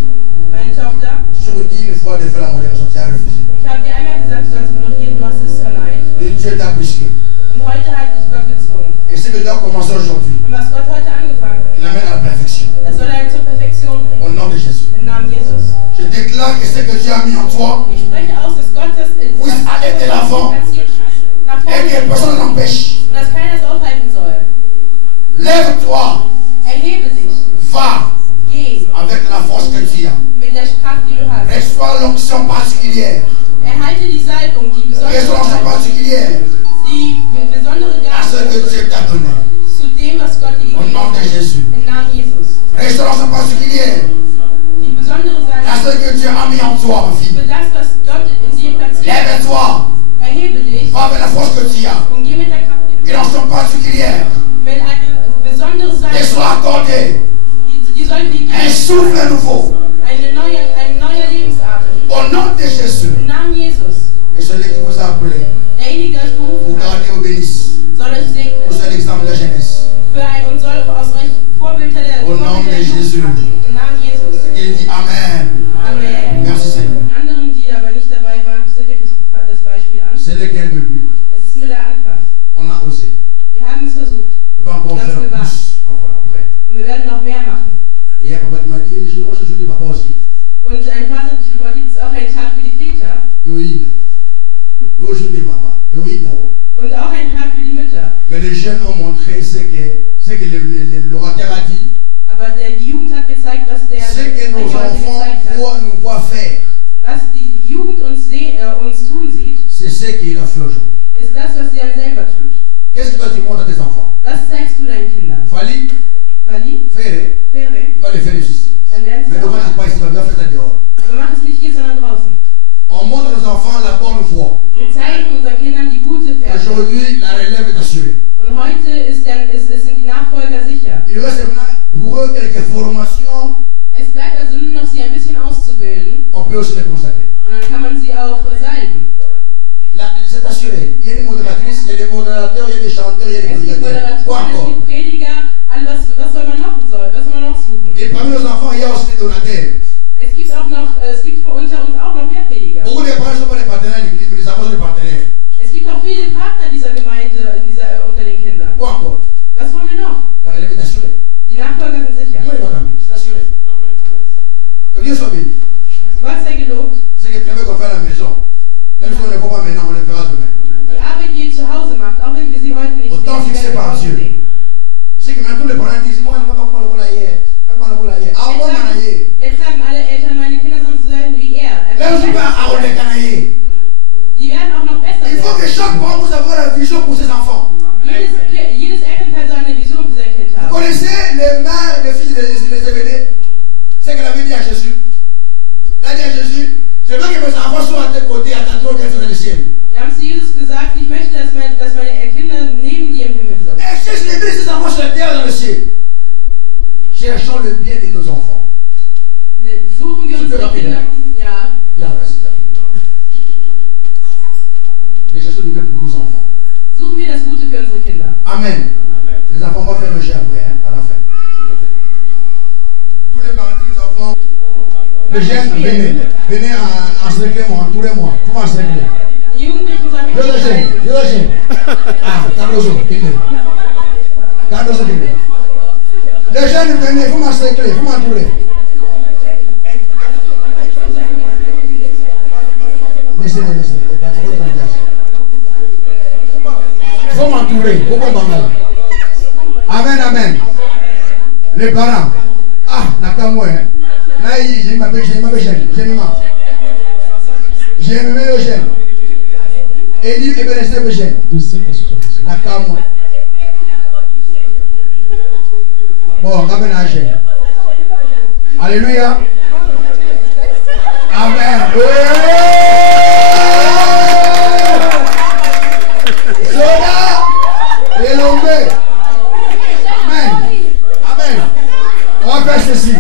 Meine Tochter, je te dis une fois de faire la modération, tu as refusé. ich habe dir einmal gesagt, du sollst moderieren, du hast es verneint. Le Dieu t'a brusqué. Und heute hat dich Gott gezwungen. Et ce que tu as commencé aujourd'hui, Und was Gott heute angefangen hat, il amène à la perfection. das soll er zur Perfektion Au bringen. nom de Jésus. Im Namen Jesus. Je déclare que ce que Dieu a mis en toi Ich spreche aus, dass Gott das puisse aller de l'avant. platziert hat. selon particulière. Die besondere À Seite ce que Dieu a mis en toi, ma fille. für das, was Gott in dir platziert hat. Lève-toi. Erhebe dich Va avec la force que tu as. und geh mit der Kraft, die Une du hast. onction particulière. Wenn eine besondere Et Seite, soit accordée. die soll dir Un geben, souffle nouveau. ein neuer Lebensatem. Au nom de Jésus. Im Namen Jesus. Et celui qui vous a appelé, Derjenige, der euch vous berufen hat, gardez, obéisse. soll euch Vous segnen. êtes l'exemple de la jeunesse. Und soll aus euch Vorbilder der Au nom de Jésus. Jugend machen. Im Namen Jesus. Il dit Amen. Amen. Merci Seigneur. Die anderen, die aber nicht dabei waren, seht euch das Beispiel an. C'est le gain de but. Es ist nur der Anfang. On a osé. Wir haben es versucht. On va encore faire plus après. Und wir werden noch mehr machen. Et il y a un papa qui m'a dit, je dis papa aussi. Und ein Vater hat mich gefragt, gibt es auch einen Tag für die Väter? Oui. Aujourd'hui, maman. Oui, non. Und auch einen Tag für die Mütter. Mais les jeunes ont montré ce que l'orateur a dit. Aber die Jugend hat gezeigt, was der Ce que nos Prediger enfants gezeigt hat. nous voient faire. Was die Jugend uns tun sieht, C'est ce qu'il a fait aujourd'hui. ist das, was sie dann selber tut. Qu'est-ce que toi tu montres à tes enfants? Was zeigst du deinen Kindern? Fali, Fali? faire, Fere? il va le faire ici. Dann werden sie Mais es ne auch pas machen. ici, il va faire ça dehors. Aber mach es nicht hier, sondern draußen. On montre à nos enfants la bonne voie. Wir zeigen unseren Kindern die gute Fährte. Aujourd'hui, la relève est assurée. Und heute sind die Nachfolger sicher. Il reste maintenant pour eux quelques formations. Es bleibt also nur noch, sie ein bisschen auszubilden. On peut aussi les consacrer. Und dann kann man sie auch salben. C'est assuré. Il y a des modératrices, il y a des modérateurs, il y a des chanteurs, il y a des Es gibt prédicateurs. Quoi Moderatoren, es encore? gibt Prediger. Was soll man noch suchen? Et parmi nos enfants, il y a aussi des donateurs. Es gibt unter uns auch noch mehr Prediger. Beaucoup de parents ne sont pas des partenaires de l'église, mais les enfants sont des partenaires. Es gibt auch viele Partner dieser Gemeinde unter den Kindern. Quoi encore? Was wollen wir noch? La relève est assurée. Die Nachfolger sind sicher. Moi, il va cambier. C'est assuré. Que Dieu soit béni. Gott sei gelobt. C'est que le travail qu'on fait à la maison, même si on ne le voit pas maintenant, on le verra demain. Die Arbeit, die ihr zu Hause macht, auch wenn wir sie heute nicht Autant sehen, fixé werden wir par morgen Dieu. sehen. C'est que maintenant tous les parents disent, moi, je ne vais pas comprendre le hier. Jetzt sagen alle Eltern, meine Kinder sollen so sein wie er. Die werden auch noch besser Il faut que werden. chaque parent puisse avoir la vision pour ses enfants. Jedes Elternteil soll eine Vision für sein Kind Vous haben. connaissez les mères des filles des DVD? C'est qu'elle avait dit à Jésus. Elle a dit à Jésus, je veux que mes enfants soient à tes côtés, à ta droite, qu'elles sont dans le ciel. Wir haben zu Jesus gesagt, ich möchte, dass meine Kinder neben dir im Himmel sind. Et cherche les bien de ses enfants sur la terre dans le ciel. Cherchons le bien de nos enfants. Suchen wir unsere Kinder. Ja. Bien, vas-y, termine. Mais cherchons le bien pour nos enfants. Suchen wir das Gute für unsere Kinder. Amen. Les enfants vont faire le jeu après, hein, à la fin. Tous les parents, tous les enfants. Les jeunes, venez encercler-moi, entourez-moi. Comment encercler? Die Jugendlichen sollen mich nicht halten. Ah, Cardozo, venez. Cardozo, venez. Les jeunes, venez, vous m'encerclez, vous m'entourez. Laissez-les. Il faut m'entourer, faut qu'on m'en amen, amen. Les parents. Ah, Nakamwe. Naï, j'ai ma belle gêne. J'ai aimé le gêne. Élie et Bénézé le gêne. Nakamwe. Bon, ramène la gêne. Alléluia. Amen. Soda et l'homme. Amen. Amen. On va faire ceci.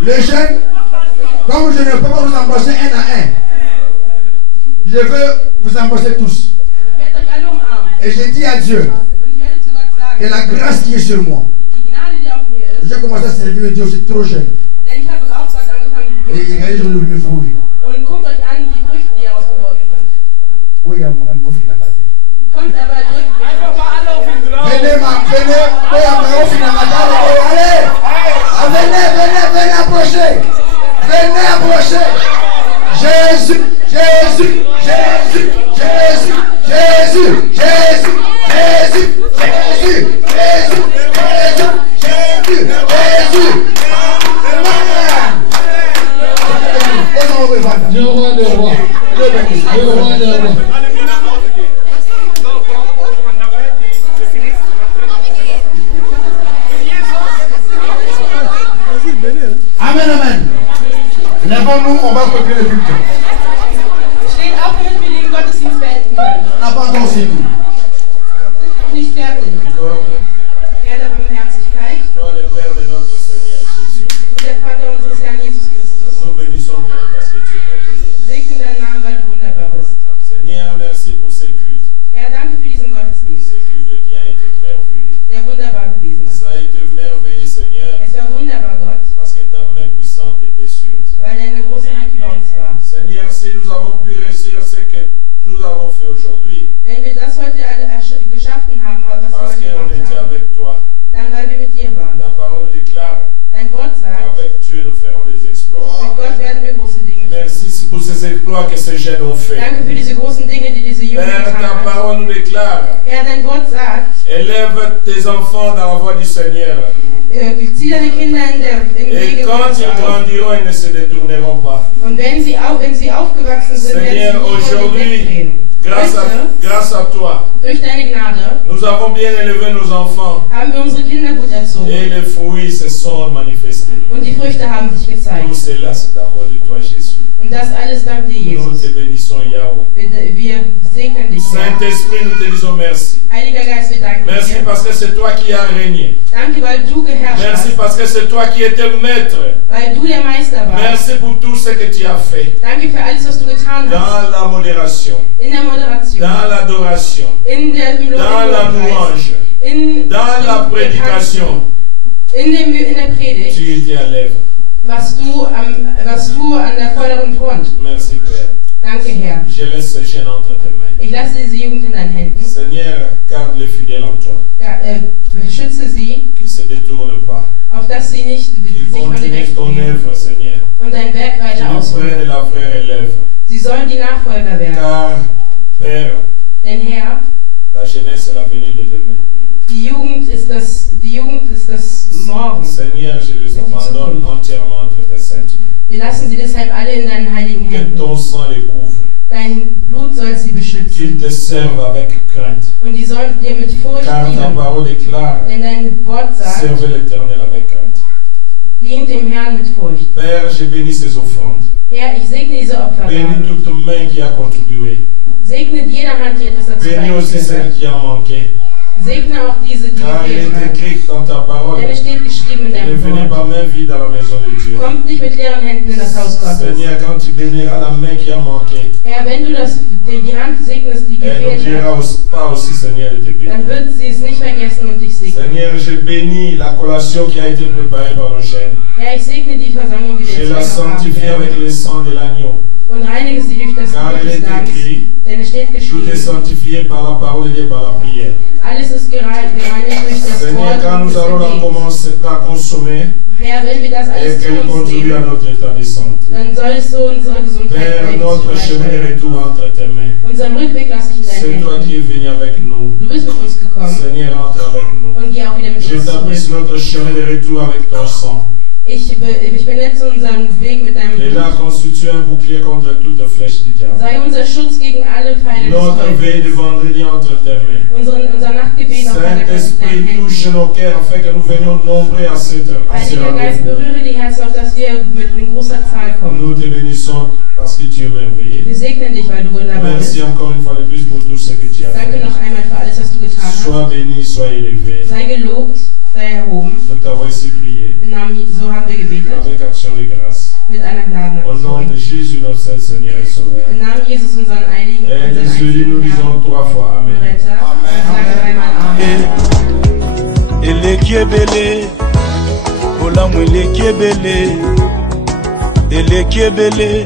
Les jeunes, comme je ne peux pas vous embrasser un à un, je veux vous embrasser tous. Ich werde euch alle umarmen. Et je dis à Dieu Und ich werde zu Gott que sagen, la grâce qui est sur moi. die Gnade, die auf mir ist, J'ai commencé à servir Dieu, c'est trop jeune. denn ich habe auch Gott angefangen Et zu regardez, je vais le fruit. Und guckt euch an, die Früchte, die daraus geworden sind. Oui, il y a un bon film à mater. Kommt aber drückt mich. Venez, allez, venez approcher. Jésus. Dieu roi des rois. Dieu roi des rois. Lèvons-nous, on va continuer le culte. Steht auf, damit wir den Gottesdienst beenden können. On n'a pas encore fini. Nicht fertig. Herr der Barmherzigkeit, Toi, le Père de notre Seigneur Jésus, du der Vater unseres Herrn Jesus Christus, nous bénissons ton nom parce que tu es merveilleux. segne deinen Namen, weil du wunderbar bist. Seigneur, merci pour ce culte. Herr, danke für diesen Gottesdienst, Ce culte qui a été merveilleux. der wunderbar gewesen ist. Ça a été merveilleux, Seigneur, Es war wunderbar, Gott, parce que ta main puissante était sur ça. weil deine große Hand über uns war. Seigneur, si nous avons pu réussir ce que nous avons fait aujourd'hui, Wenn wir das heute alle geschaffen haben, was wir parce heute qu'on gemacht était haben, avec toi, dann weil wir mit dir waren. ta parole déclare Dein Wort sagt, qu'avec Dieu nous ferons des exploits. mit Gott werden wir große Dinge tun. Merci pour ces exploits que ces jeunes ont fait. Danke für diese großen Dinge, die diese Jugend Père, getan ta hat. parole nous déclare, Herr, dein Wort sagt, élève tes enfants dans la voie du Seigneur. zieh deine Kinder im Et Wege quand Gottes ils auf. grandiront, ils ne se détourneront pas. Und wenn sie aufgewachsen sind, werden sie Seigneur, nicht von dir aujourd'hui, wegdrehen. grâce à toi, Durch deine Gnade nous avons bien élevé nos enfants haben wir unsere Kinder gut erzogen. et les fruits se sont manifestés. Und die Früchte haben sich Tout gezeigt. cela, c'est à cause de toi, Jésus. Und das alles dank dir, Nous te Jesus. bénissons, Yahweh. Wir segnen dich, Herr. Saint-Esprit, nous te disons merci. Heiliger Geist, wir danken Merci dir. parce que c'est toi qui as régné. Danke, weil du geherrscht Merci hast. parce que c'est toi qui étais maître. Weil du der Meister warst. Merci pour tout ce que tu as fait. Danke für alles, was du getan hast. Dans la modération, In der Moderation. dans l'adoration, In der dans la Lobpreis. louange, In dans la dem prédication. In der Predigt. Tu étais à l'œuvre. Was du an der vorderen Front. Merci, Père. Danke, Herr. Je laisse ce jeune entre tes mains. Ich lasse diese Jugend in deinen Händen. Seigneur, garde les fidèles en toi. Ja, beschütze sie, Qu'ils ne se détournent pas. auf dass sie nicht Qu'ils sich von dir continuent ton wegdrehen œuvre, Seigneur. und dein Werk Qu'ils weiter nous ausführen. prennent la vraie relève. Sie sollen die Nachfolger werden. Car, Père, Denn Herr, la jeunesse est l'avenir de demain. die Jugend ist das Morgen. Seigneur, je les abandonne entièrement entre tes saintes mains. Wir lassen sie deshalb alle in deinen heiligen Que Händen. ton sang les couvre. Dein Blut soll sie beschützen. Qu'ils te servent avec crainte. Und die sollen dir mit Furcht Car ta dienen. parole déclare, Denn dein Wort sagt, servez l'Éternel avec crainte. dient dem Herrn mit Furcht. Père, je bénis ces offrandes. Herr, ich segne diese Bénis Opfergaben. toute main qui a contribué. Segne jede Hand, die etwas dazu Bénis aussi beigetragen celle hat. qui a manqué. Segne auch diese, die Car il gefehlt est hat. écrit dans ta parole, Denn es steht geschrieben in ne deinem venez Wort. pas main vide à la maison de Dieu. Kommt nicht mit leeren Händen in das Haus Gottes. Seigneur, quand tu béniras la main qui a manqué, Herr, wenn du die Hand segnest, die elle gefehlt n'oubliera hat, pas aussi, Seigneur, de te bénir. dann wird sie es nicht vergessen und dich segnen. Seigneur, je bénis la collation qui a été préparée par nos chaînes. Herr, ich segne die Versammlung, die wir Je jetzt la hier noch haben sanctifie werden. avec le sang de l'agneau. Und reinige sie durch das Car Blut il des est Lammes. écrit, Denn es steht tout est geschrieben, sanctifié par la parole et par la prière. alles ist gereinigt durch das Seigneur, Wort quand und nous das allons Gebet. la consommer, Herr, wenn wir das et alles zu qu'elle uns contribue à nehmen, notre état de santé. dann soll es so unsere Gesundheit Père, notre chemin de beisteuern. retour entre tes mains. Unseren Rückweg lasse ich in C'est deinen toi qui Händen. es venu avec nous. Du bist mit uns gekommen Seigneur, entre avec nous. und geh auch wieder mit uns J'établis zurück. notre chemin de retour avec ton sang. Ich benetze unseren Weg mit deinem Et là, Blut. constitue un bouclier contre toute flèche du diable. Sei unser Schutz gegen alle Pfeile des Notre veille de Teufels. vendredi entre tes mains. Unser Nachtgebet am Freitag in Saint-Esprit, deinen Händen. touche nos cœurs afin que nous venions nombreux à ce Heiliger Geist, rendez-vous. berühre die Herzen, auf dass wir mit in großer Zahl kommen. Nous te bénissons parce que tu es merveilleux. Wir segnen dich, weil du wunderbar bist. Merci encore une fois de plus pour tout ce que tu as Danke fait. noch einmal für alles, was du getan hast. Sois béni, sois élevé. Sei gelobt, sei erhoben. Nous t'avons ainsi prié Im Namen, so haben wir gebetet, avec action de grâce. mit einer Au nom Gnadenaktion. de Jésus, notre Saint Seigneur et Sauveur. Im Namen Jesus, unseren Heiligen, Et unseren désolé, nous einzigen disons Herrn 3 fois und Amen. Retter. Und sage dreimal Amen. eleki ebele bolamu eleki ebele